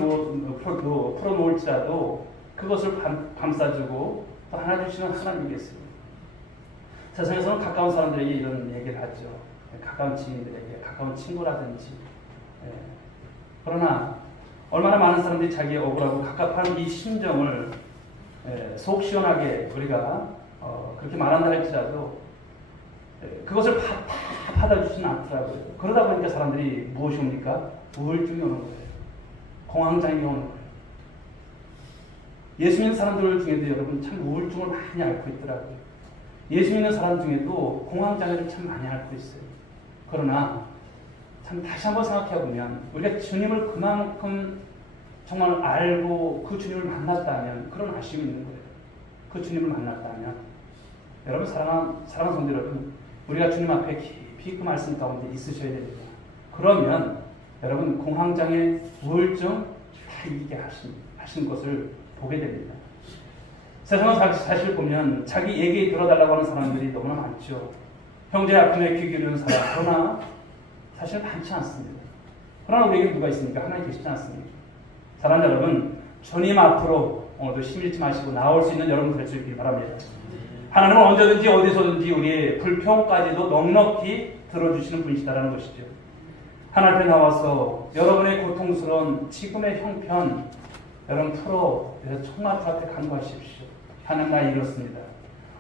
풀어놓을지라도 그것을 감싸주고 또 하나 주시는 하나님이겠어요. 세상에서는 가까운 사람들에게 이런 얘기를 하죠. 가까운 지인들에게, 가까운 친구라든지. 예. 그러나 얼마나 많은 사람들이 자기의 억울하고 갑갑한 이 심정을 속 시원하게 우리가 그렇게 말한다 할지라도 그것을 다 받아주지는 않더라고요. 그러다 보니까 사람들이 무엇이 옵니까? 우울증이 오는 거예요. 공황장애 오는 거예요. 예수 믿는 사람들 중에도 여러분 참 우울증을 많이 앓고 있더라고요. 예수 믿는 사람 중에도 공황장애를 참 많이 앓고 있어요. 그러나 참 다시 한번 생각해 보면 우리가 주님을 그만큼 정말 알고 그 주님을 만났다면 그런 아쉬움이 있는 거예요. 그 주님을 만났다면 여러분 사랑하는 성도 여러분, 우리가 주님 앞에 깊이 그 말씀 가운데 있으셔야 됩니다. 그러면 여러분 공황장애, 우울증 다 이기게 하신 것을 보게 됩니다. 세상은 사실 보면 자기 얘기 들어달라고 하는 사람들이 너무나 많죠. 형제 아픔에 귀 기울이는 사람, 그러나 사실 많지 않습니다. 그러나 우리에게 누가 있습니까? 하나님 계시지 않습니까? 사랑하는 여러분, 주님 앞으로 오늘도 힘 잃지 마시고 나올 수 있는 여러분 될 수 있길 바랍니다. 하나님은 언제든지 어디서든지 우리의 불평까지도 넉넉히 들어주시는 분이시다라는 것이죠. 하나님 앞에 나와서 여러분의 고통스러운 지금의 형편 여러분 풀어 정말 그 앞에 간구하십시오. 하나님 나 이렇습니다.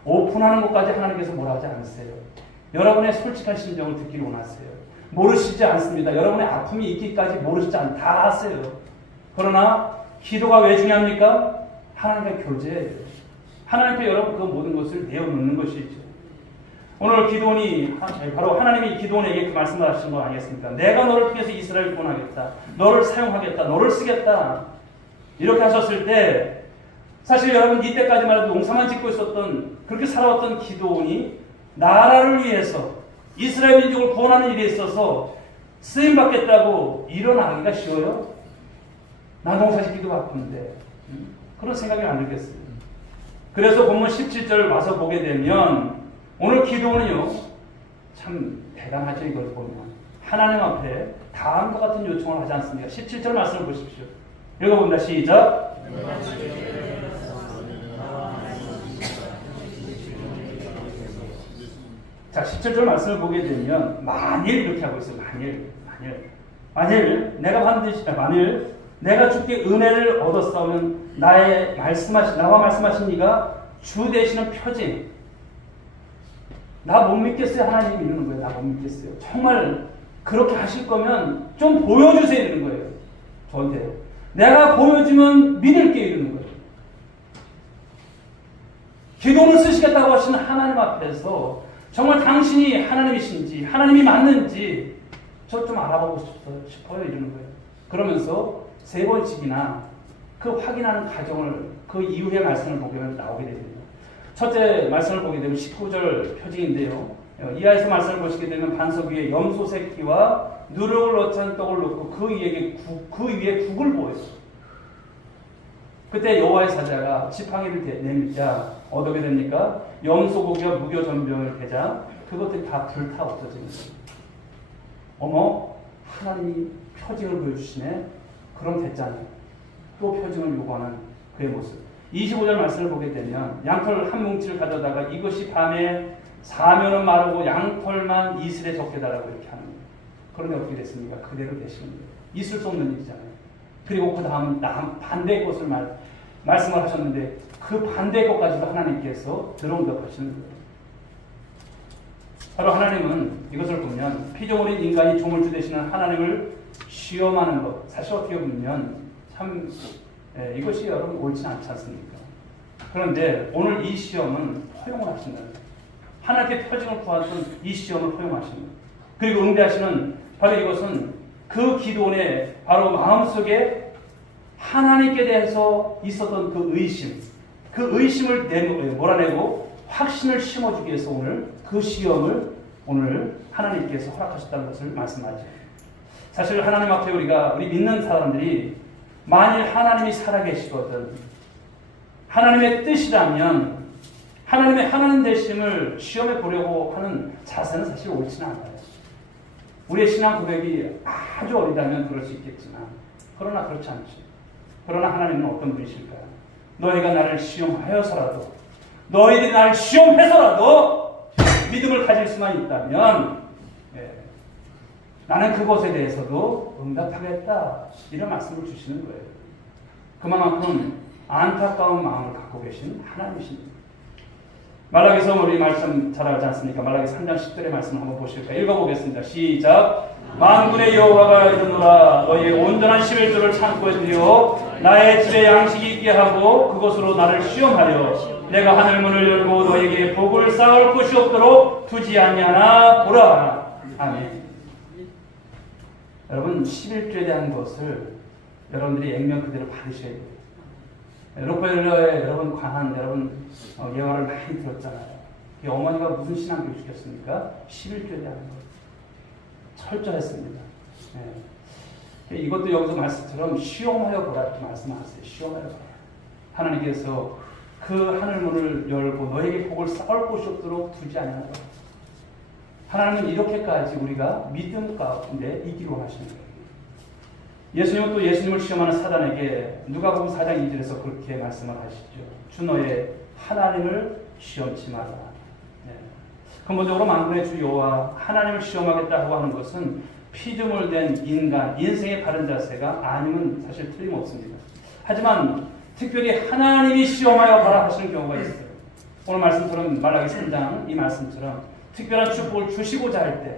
오픈하는 것까지 하나님께서 뭐라 하지 않으세요. 여러분의 솔직한 심정을 듣기를 원하세요. 모르시지 않습니다. 여러분의 아픔이 있기까지 모르시지 않 다 아세요. 그러나 기도가 왜 중요합니까? 하나님과 교제예요. 하나님 앞에 여러분 그 모든 것을 내어놓는 것이죠. 오늘 기도원이 바로 하나님이 기도원에게 그 말씀을 하신 거 아니겠습니까? 내가 너를 통해서 이스라엘을 구원하겠다. 너를 사용하겠다. 너를 쓰겠다. 이렇게 하셨을 때 사실 여러분 이때까지만 해도 농사만 짓고 있었던 그렇게 살아왔던 기도원이 나라를 위해서 이스라엘 민족을 구원하는 일에 있어서 쓰임받겠다고 일어나기가 쉬워요? 나 농사 짓기도 바쁜데 그런 생각이 안 들겠어요. 그래서 본문 17절 와서 보게 되면 오늘 기도는요 참 대단하죠. 이걸 보면 하나님 앞에 다음과 같은 요청을 하지 않습니까? 17절 말씀을 보십시오. 읽어봅니다. 시작. 자, 17절 말씀을 보게 되면 만일 이렇게 하고 있어요. 만일 내가 주께 은혜를 얻었사오면 나와 말씀하신 이가 주 되시는 표징. 나 못 믿겠어요. 하나님이 이러는 거예요. 나 못 믿겠어요. 정말 그렇게 하실 거면 좀 보여주세요. 이러는 거예요. 저한테요. 내가 보여주면 믿을게 이러는 거예요. 기도를 쓰시겠다고 하시는 하나님 앞에서 정말 당신이 하나님이신지 하나님이 맞는지 저 좀 알아보고 싶어요 이러는 거예요. 그러면서 세 번씩이나 그 확인하는 과정을 그 이후의 말씀을 보면 나오게 됩니다. 첫째 말씀을 보게 되면 19절 표징인데요. 이하에서 말씀을 보시게 되면 반석 위에 염소 새끼와 누룩을 넣지 않은 떡을 넣고 그 위에 국을 보여요. 그때 여호와의 사자가 지팡이를 내밀자 어떻게 됩니까? 염소고기와 무교 전병을 대자 그것들이 다 불타 없어집니다. 어머, 하나님이 표징을 보여주시네. 그럼 됐잖아요. 또 표징을 요구하는 그의 모습. 25절 말씀을 보게 되면 양털 한 뭉치를 가져다가 이것이 밤에 사면은 마르고 양털만 이슬에 적게달라고 이렇게 하는 거예요. 그런데 어떻게 됐습니까? 그대로 되시는 거예요. 있을 수 없는 일이잖아요. 그리고 그 다음 반대의 것을 말씀을 하셨는데 그 반대의 것까지도 하나님께서 들어온다고 하시는 거예요. 바로 하나님은 이것을 보면 피조물인 인간이 종을주 되시는 하나님을 시험하는 것. 사실 어떻게 보면 참 이것이 여러분 옳지는 않지 않습니까? 그런데 오늘 이 시험은 허용을 하신다. 하나님께 표징을 구하던 이 시험을 허용하신 거예요. 그리고 응대하시는 바로 이것은 그 기도원의 바로 마음속에 하나님께 대해서 있었던 그 의심, 그 의심을 몰아내고 확신을 심어주기 위해서 오늘 그 시험을 오늘 하나님께서 허락하셨다는 것을 말씀하죠. 사실 하나님 앞에 우리 믿는 사람들이 만일 하나님이 살아계시거든 하나님의 뜻이라면 하나님의 하나님 되심을 시험해 보려고 하는 자세는 사실 옳지는 않아요. 우리의 신앙 고백이 아주 어리다면 그럴 수 있겠지만 그러나 그렇지 않죠. 그러나 하나님은 어떤 분이실까요? 너희가 나를 시험하여서라도 너희들이 나를 시험해서라도 믿음을 가질 수만 있다면 나는 그것에 대해서도 응답하겠다. 이런 말씀을 주시는 거예요. 그만큼 안타까운 마음을 갖고 계신 하나님이십니다. 말라기서 우리 말씀 잘 알지 않습니까? 말라기 3장 10절의 말씀을 한번 보실까요? 읽어보겠습니다. 시작. 만군의 여호와가 이르노라 너희의 온전한 11조를 창고에 들여 나의 집에 양식이 있게 하고 그것으로 나를 시험하려 내가 하늘문을 열고 너희에게 복을 쌓을 곳이 없도록 두지 아니하나 보라. 아멘. 여러분 11조에 대한 것을 여러분들이 액면 그대로 받으셔야 돼요. 록펠러에 여러분 관한 여러분 예화를 많이 들었잖아요. 어머니가 무슨 신앙교육 시켰습니까? 11조에 대한 것. 철저했습니다. 이것도 여기서 말씀처럼 시험하여 보라 이렇게 말씀하세요. 시험하여 보라. 하나님께서 그 하늘문을 열고 너에게 복을 쌓을 곳이 없도록 두지 않으라. 하나님은 이렇게까지 우리가 믿음 가운데 있기로 하시는 거예요. 예수님은 또 예수님을 시험하는 사단에게 누가복음 4장 2절에서 그렇게 말씀을 하시죠. 주 너의 하나님을 시험치 마라. 근본적으로 만군의 주 여호와 하나님을 시험하겠다고 하는 것은 피조물 된 인간, 인생의 바른 자세가 아니면 사실 틀림없습니다. 하지만 특별히 하나님이 시험하여 봐라 하시는 경우가 있어요. 오늘 말씀처럼 말라기 3장 이 말씀처럼 특별한 축복을 주시고자 할 때,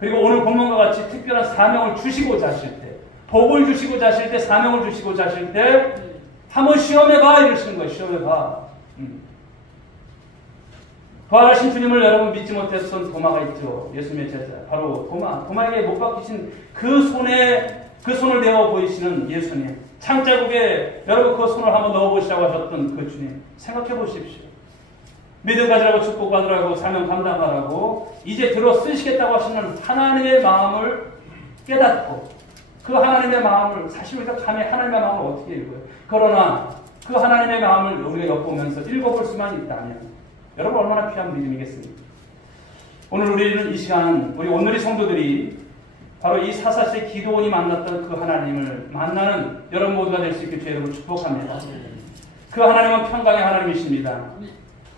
그리고 오늘 본문과 같이 특별한 사명을 주시고자 하실 때, 복을 주시고자 하실 때, 사명을 주시고자 하실 때 한번 시험해봐 이러시는 거예요. 시험해봐. 부활하신 주님을 여러분 믿지 못했던 도마가 있죠. 예수님의 제자. 바로 도마에게 못 박히신 그 손을 내어 보이시는 예수님. 창자국에 여러분 그 손을 한번 넣어 보시라고 하셨던 그 주님. 생각해 보십시오. 믿음 가지라고 축복 받으라고 사명 감당하라고 이제 들어 쓰시겠다고 하시는 하나님의 마음을 깨닫고 그 하나님의 마음을 사실 우리가 감히 하나님의 마음을 어떻게 읽어요? 그러나 그 하나님의 마음을 우리가 엿보면서 읽어볼 수만 있다면 여러분 얼마나 귀한 믿음이겠습니까? 오늘 우리는 이 시간 우리 오늘의 성도들이 바로 이 사사시대 기도원이 만났던 그 하나님을 만나는 여러분 모두가 될 수 있게 주 여러분 축복합니다. 그 하나님은 평강의 하나님이십니다.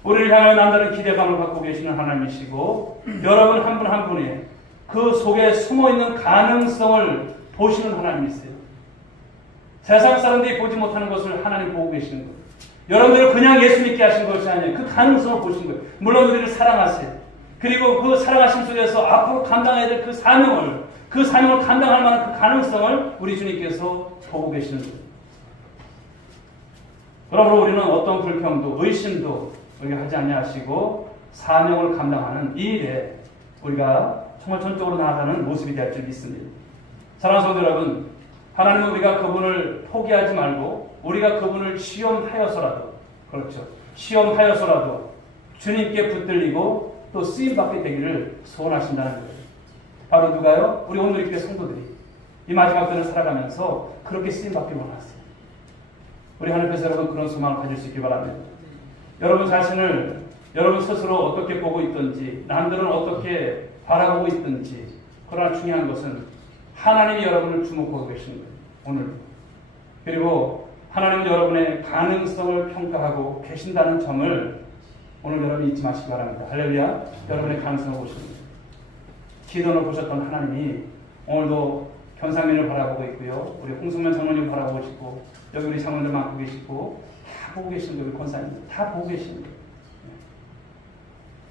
우리를 향하여 남다른 기대감을 갖고 계시는 하나님이시고 여러분 한 분 한 분의 그 속에 숨어있는 가능성을 보시는 하나님이세요. 세상 사람들이 보지 못하는 것을 하나님 보고 계시는 거예요. 여러분들을 그냥 예수 믿게 하신 것이 아니에요. 그 가능성을 보신 거예요. 물론 우리를 사랑하세요. 그리고 그 사랑하심 속에서 앞으로 감당해야 될 그 사명을 감당할 만한 그 가능성을 우리 주님께서 보고 계시는 거예요. 그러므로 우리는 어떤 불평도 의심도 우리가 하지 아니하시고 사명을 감당하는 이 일에 우리가 정말 전적으로 나아가는 모습이 될 줄 믿습니다. 사랑하는 성도 여러분, 하나님은 우리가 그분을 포기하지 말고 우리가 그분을 시험하여서라도, 그렇죠, 시험하여서라도 주님께 붙들리고 또 쓰임받게 되기를 소원하신다는 거예요. 바로 누가요? 우리 오늘 교회 성도들이 이 마지막 때를 살아가면서 그렇게 쓰임받기 원하세요. 우리 하나님께서 여러분 그런 소망을 가질 수 있길 바랍니다. 여러분 자신을 여러분 스스로 어떻게 보고 있든지 남들은 어떻게 바라보고 있든지, 그러나 중요한 것은 하나님이 여러분을 주목하고 계시는 거예요. 오늘. 그리고 하나님은 여러분의 가능성을 평가하고 계신다는 점을 오늘 여러분이 잊지 마시기 바랍니다. 할렐루야. 여러분의 가능성을 보시는 거예요. 기도를 보셨던 하나님이 오늘도 견상민을 바라보고 있고요. 우리 홍성면 장로님 바라보고 계시고 여기 우리 장로님들 많고 계시고 다 보고 계시는 거예요. 권사님들 다 보고 계시는 거예요.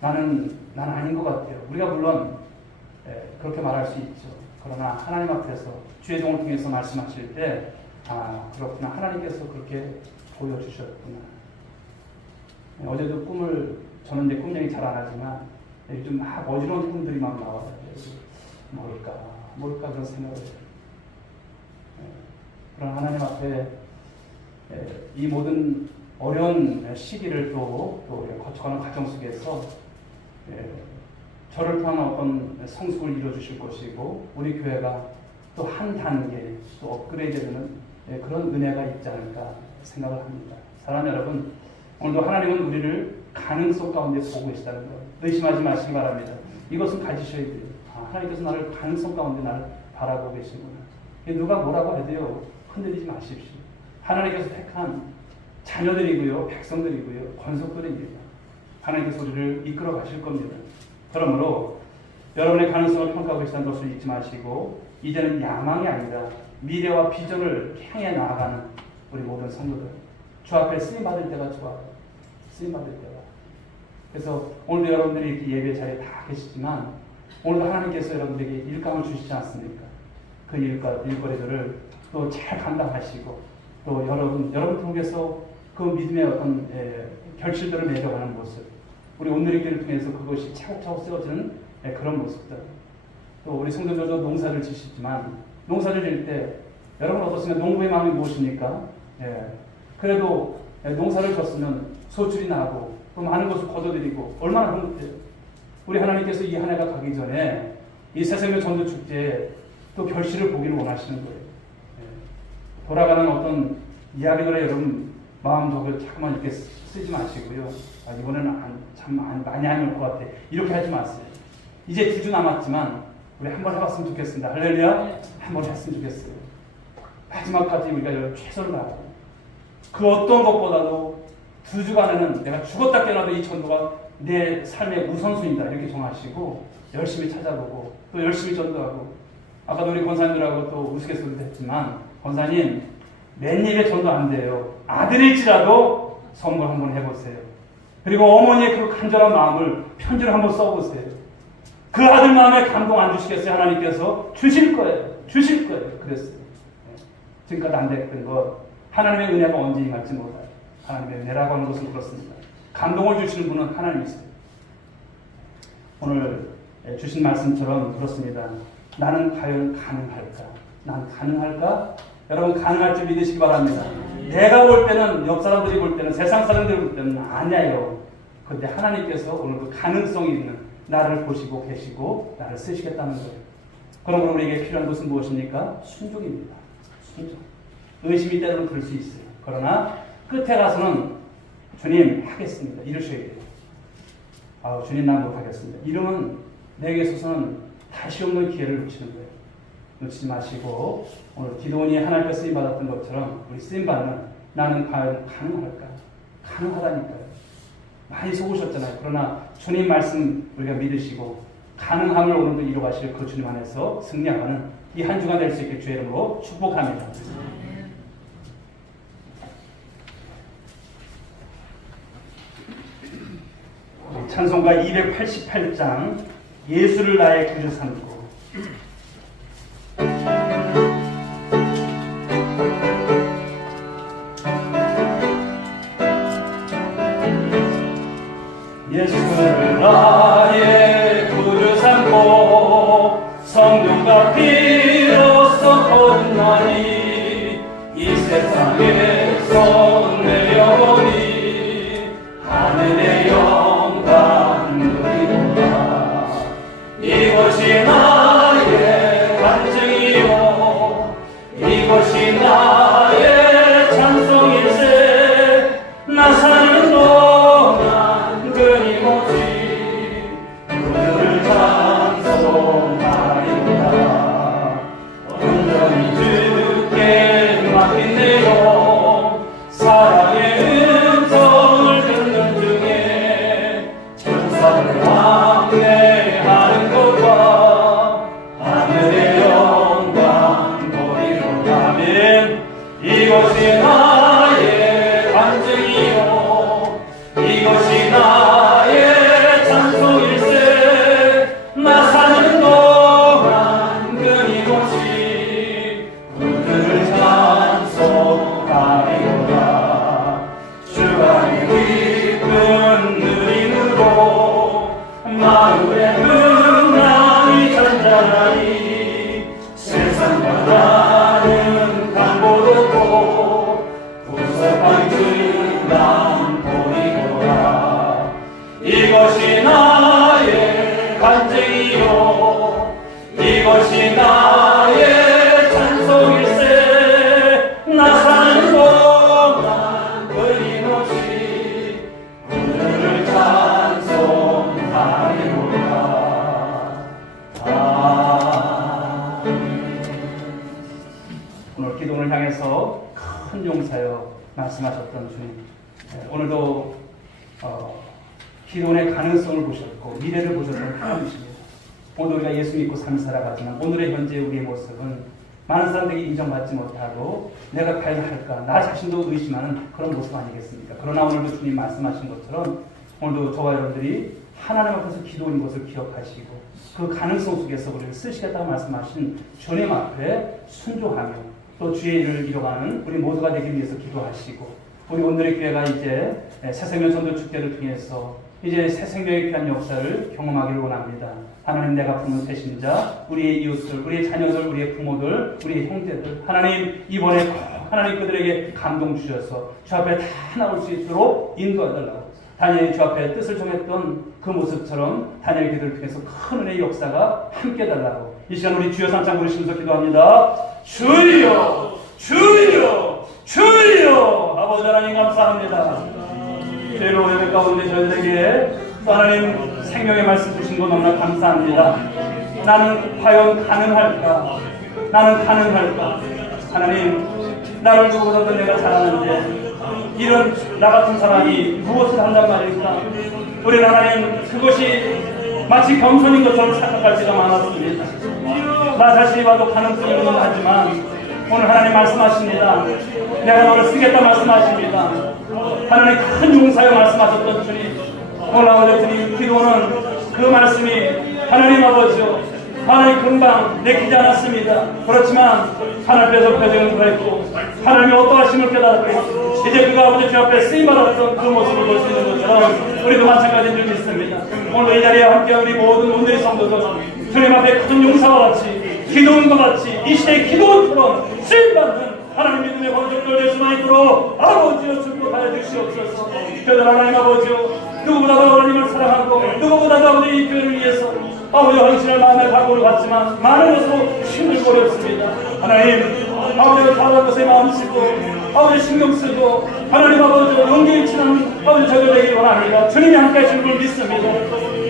나는 아닌 것 같아요. 우리가 물론 그렇게 말할 수 있죠. 그러나 하나님 앞에서 주의 종을 통해서 말씀하실 때 그렇구나. 하나님께서 그렇게 보여주셨구나. 어제도 저는 이제 꿈 얘기 잘 안 하지만 요즘 막 어지러운 꿈들이 막 나와요. 뭘까 그런 생각을 해요. 그런 하나님 앞에 이 모든 어려운 시기를 또 거쳐가는 과정 속에서 저를 통한 어떤 성숙을 이루어주실 것이고 우리 교회가 또 한 단계 또 업그레이드되는 그런 은혜가 있지 않을까 생각을 합니다. 사랑하는 여러분, 오늘도 하나님은 우리를 가능성 가운데 보고 계시다는 것 의심하지 마시기 바랍니다. 이것은 가지셔야 돼요. 하나님께서 나를 가능성 가운데 나를 바라보고 계시구나. 누가 뭐라고 해도요 흔들리지 마십시오. 하나님께서 택한 자녀들이고요, 백성들이고요, 권속들입니다. 하나님의 소리를 이끌어 가실 겁니다. 그러므로 여러분의 가능성을 평가하고 계시다는 것을 잊지 마시고 이제는 야망이 아니라 미래와 비전을 향해 나아가는 우리 모든 성도들, 주 앞에 쓰임 받을 때가 좋아요. 쓰임 받을 때가. 그래서 오늘도 여러분들이 이렇게 예배 자리에 다 계시지만 오늘도 하나님께서 여러분들에게 일감을 주시지 않습니까? 그 일거리들을 또 잘 감당하시고 또 여러분 통해서 그 믿음의 어떤 결실들을 맺어가는 모습, 우리 온누리교를 통해서 그것이 차곡차곡 세워지는 그런 모습들. 또 우리 성도들도 농사를 지시지만 농사를 질 때 여러분 어떻습니까? 농부의 마음이 무엇입니까? 그래도 농사를 졌으면 소출이 나고 또 많은 것을 거둬들이고 얼마나 행복해요. 우리 하나님께서 이 한 해가 가기 전에 이 새생명 전도 축제에 또 결실을 보기를 원하시는 거예요. 돌아가는 어떤 이야기들에 여러분 마음속을 자꾸만 이렇게 쓰지 마시고요. 이번에는 참 많이 안 올 것 같아. 이렇게 하지 마세요. 이제 2주 남았지만 우리 한번 해봤으면 좋겠습니다. 할렐루야. 한번 했으면 좋겠어요. 마지막까지 우리가 최선을 다하고 그 어떤 것보다도 2주간에는 내가 죽었다 깨어나도 이 전도가 내 삶의 우선순위다 이렇게 정하시고 열심히 찾아보고 또 열심히 전도하고, 아까도 우리 권사님들하고 또 우스갯소리도 했지만 권사님 맨 입에 전도 안 돼요. 아들일지라도 선물 한번 해보세요. 그리고 어머니의 그 간절한 마음을 편지로 한번 써보세요. 그 아들 마음에 감동 안 주시겠어요? 하나님께서 주실 거예요. 주실 거예요. 그랬어요. 지금까지 안 됐던 것, 하나님의 은혜가 언제 임할지 몰라요. 하나님의 은혜라고 하는 것은 그렇습니다. 감동을 주시는 분은 하나님이세요. 오늘 주신 말씀처럼 그렇습니다. 나는 과연 가능할까? 난 가능할까? 여러분 가능할 줄 믿으시기 바랍니다. 내가 볼 때는, 옆 사람들이 볼 때는, 세상 사람들이 볼 때는 아니에요. 그런데 하나님께서 오늘 그 가능성이 있는 나를 보시고 계시고 나를 쓰시겠다는 거예요. 그러므로 우리에게 필요한 것은 무엇입니까? 순종입니다. 순종. 의심이 때로는 들 수 있어요. 그러나 끝에 가서는 주님 하겠습니다. 이러셔야 돼요. 주님 난 못하겠습니다. 이러면 내게 있어서는 다시 없는 기회를 놓치는 거예요. 놓치지 마시고 오늘 기도원이 하나님께 쓰임받았던 것처럼 우리 쓰임받는 나는 과연 가능할까? 가능하다니까요. 많이 속으셨잖아요. 그러나 주님 말씀 우리가 믿으시고 가능함을 오늘도 이루어가실 그 주님 안에서 승리하는 이 한 주가 될 수 있게 주의 이름으로 축복합니다. 찬송가 288장 예수를 나의 구주 삼고. 예수를 나의 구주 삼고 성령과 피로써 거듭나니 이 세상에서 내 영혼이 하늘의 영광 누리도다. 이것이 나의 간증이요 이것이 나의 찬송일세. 나 사는 동안 끊임없이 그를 찬송하리로다. 온전히 주께 맡긴 내용 사랑의 음성을 듣는 중에 천사를 왕래하는 것과 하늘의 영광 보이로다. 아멘. 이것이 나의 간증이요 이것이 나의 찬송일세. 나 사는 동안 끊임없이 그를 찬송하리로다. 주가 기쁜 누림으로 마음의 흥망이 잔잔하니 세상과 다른 강보도 없고 구석한 주님만 보이노라. 이것이 나의 간증이요 이것이 나의 찬송일세. 나 사는 동안 끊임없이 그를 찬송하리로다. 아멘. 오늘 기도를 향해서 큰 용사여 말씀하셨던 주님, 오늘도 기도의 가능성을 보셨고 미래를 보셨던 하나님이십니다. 오늘 우리가 예수 믿고 삶을 살아가지만 오늘의 현재 우리의 모습은 많은 사람들에게 인정받지 못하고 내가 과연 할까 나 자신도 의심하는 그런 모습 아니겠습니까? 그러나 오늘도 주님 말씀하신 것처럼 오늘도 저와 여러분들이 하나님 앞에서 기도인 것을 기억하시고 그 가능성 속에서 우리를 쓰시겠다고 말씀하신 주님 앞에 순종하며 또 주의 일을 이뤄가는 우리 모두가 되기 위해서 기도하시고 우리 오늘의 기회가 이제 새생명 전도 축제를 통해서 이제 새생명의 귀한 역사를 경험하기를 원합니다. 하나님 내가 품은 배신자, 우리의 이웃들, 우리의 자녀들, 우리의 부모들, 우리의 형제들 하나님 이번에 하나님 그들에게 감동 주셔서 주 앞에 다 나올 수 있도록 인도해달라고 다니엘이 주 앞에 뜻을 정했던 그 모습처럼 다니엘 기도를 통해서 큰 은혜의 역사가 함께 해달라고 이 시간 우리 주여 삼창 부르시면서 기도합니다. 주여 주여 주여 아버지 하나님 감사합니다. 죄로 예배 가운데 저희들에게 또 하나님 생명의 말씀 주신 거 너무나 감사합니다. 나는 과연 가능할까? 나는 가능할까? 하나님 나를 누구보다도 내가 잘하는데 이런 나 같은 사람이 무엇을 한단 말일까? 우리는 하나님 그것이 마치 겸손인 것처럼 착각할 때가 많았습니다. 나 자신이 봐도 가능성이 있는 건 하지만 오늘 하나님 말씀하십니다. 내가 너를 쓰겠다 말씀하십니다. 하나님 큰 용사여 말씀하셨던 주님, 오늘 아버지 주님 기도는 그 말씀이 하나님 아버지요 하나님 금방 내키지 않았습니다. 그렇지만 하나님께서 표정을 드러냈고 하나님이 어떠하심을 깨달았고 이제 그가 아버지 주 앞에 쓰임받았던 그 모습을 볼 수 있는 것처럼 우리도 마찬가지인 줄 믿습니다. 오늘 이 자리에 함께 우리 모든 오늘의 성도들 주님 앞에 큰 용사와 같이 기도원과 같이 이 시대의 기도원처럼 쓰임받는 하나님 믿음의 권속들 될 수만 있도록 아버지여 축복하여 주시옵소서. 그들 하나님 아버지여 누구보다도 하나님을 사랑하고 누구보다도 아버지 이 교회를 위해서 아버지 헌신을 마음에 각오를 갖지만 많은 것으로 힘들고 어렵습니다. 하나님 아버지를 다른 것에 마음 쓰고 아버지 신경 쓰고 하나님 아버지 용기 치는 아버지 저들 되기를 원합니다. 주님이 함께 하시는 걸 믿습니다.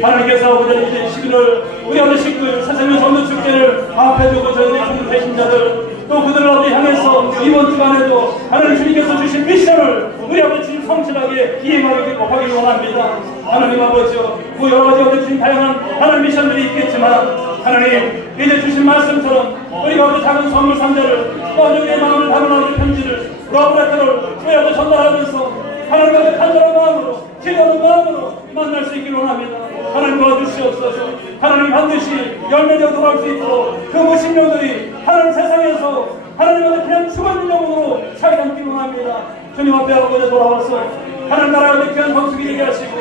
하나님께서 아버지 이제 11월 우리 아버지 19일 새생명 전도 축제를 앞에 두고 저희들의 중국 배신자들 또 그들을 아버지 향해서 이번 주간에도 하나님 주님께서 주신 미션을 우리 아버지 주님 성실하게 이행하기를 원합니다. 하나님 아버지요 그 여러 가지 아버지 주님 다양한 하나님 미션들이 있겠지만 하나님 이제 주신 말씀처럼 우리가 아버지 작은 선물 상자를 또 우리의 마음을 담은 편지를 러브레터를 우리 아버지 전달하면서 하나님 아버지 간절한 마음으로 기도하는 마음으로 만날 수 있기를 원합니다. 하나님 도와주시옵소서. 하나님 반드시 열매되어 돌아올 수 있도록 그 무신령들이 하나님 세상에서 하나님 앞에 그냥 죽은 영으로 살아남기를 원합니다. 주님 앞에 아버지 돌아와서 하나님 나라의 귀한 성숙이 되게 하시고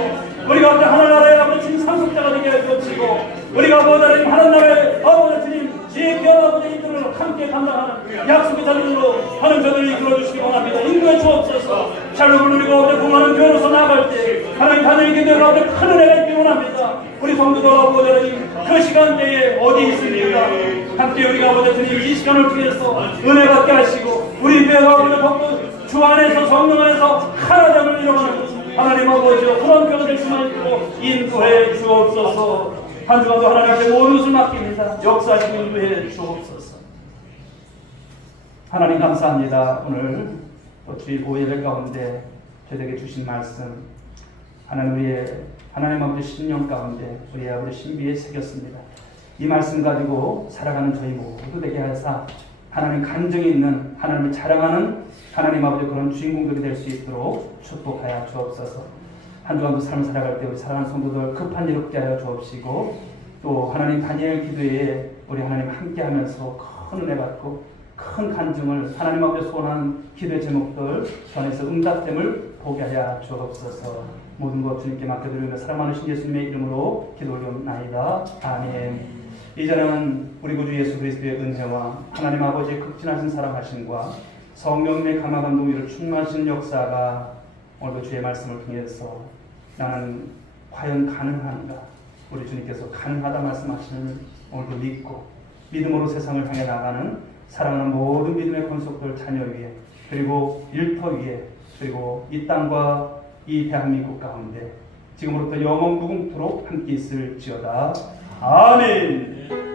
우리가 앞에 하나님 나라의 아버지 주님 상속자가 되게 하시고 우리가 아버지 하나님 나라의 아버지 주님 지혜 귀한 아버지 이들을 함께 감당하는 약속의 자들로 하나님 저들을 이끌어주시기 원합니다. 인도해 주옵소서. 샬롬을 누리고 아버지 공하는 교회로서 나아갈 때 하나님 다니엘에게 내가 아버지 큰 은혜가 있기를 원합니다. 우리 성도들 아버지 하나님 그 시간대에 어디 있습니까? 함께 우리가 아버지 주님 이 시간을 통해서 은혜 받게 하시고 우리 교회가 아버지 덕분 주 안에서 성령 안에서 하나됨을 이루어가는 하나님 아버지여 그런 교회 될 수만 있고 인도해 주옵소서. 한 주간도 하나님께 모든 것을 맡깁니다. 역사하시고 인도해 주옵소서. 하나님 감사합니다. 오늘 또 주일 오예배 가운데 저에게 주신 말씀 하나님 우리의 하나님 아버지 신령 가운데 우리 아버지 신비에 새겼습니다. 이 말씀 가지고 살아가는 저희 모두 되게 하사 하나님 간증이 있는 하나님을 자랑하는 하나님 아버지 그런 주인공들이 될 수 있도록 축복하여 주옵소서. 한 주간도 삶을 살아갈 때 우리 사랑하는 성도들 급한 일 없게 하여 주옵시고 또 하나님 다니엘 기도에 우리 하나님 함께하면서 큰 은혜 받고 큰 간증을 하나님 앞에 소원하는 기도의 제목들 전에서 응답됨을 보게 하여 주옵소서. 모든 것 주님께 맡겨드리며 사랑하는 신 예수님의 이름으로 기도 올려옵나이다. 아멘. 이제는 우리 구주 예수 그리스도의 은혜와 하나님 아버지의 극진하신 사랑하심과 성령의 강화 감동 위를 충만하신 역사가 오늘도 주의 말씀을 통해서 나는 과연 가능한가? 우리 주님께서 가능하다 말씀하시는 오늘도 믿고 믿음으로 세상을 향해 나가는 사랑하는 모든 믿음의 권속들 자녀 위에 그리고 일터 위에 그리고 이 땅과 이 대한민국 가운데 지금으로부터 영원 무궁토록 함께 있을지어다. 아멘.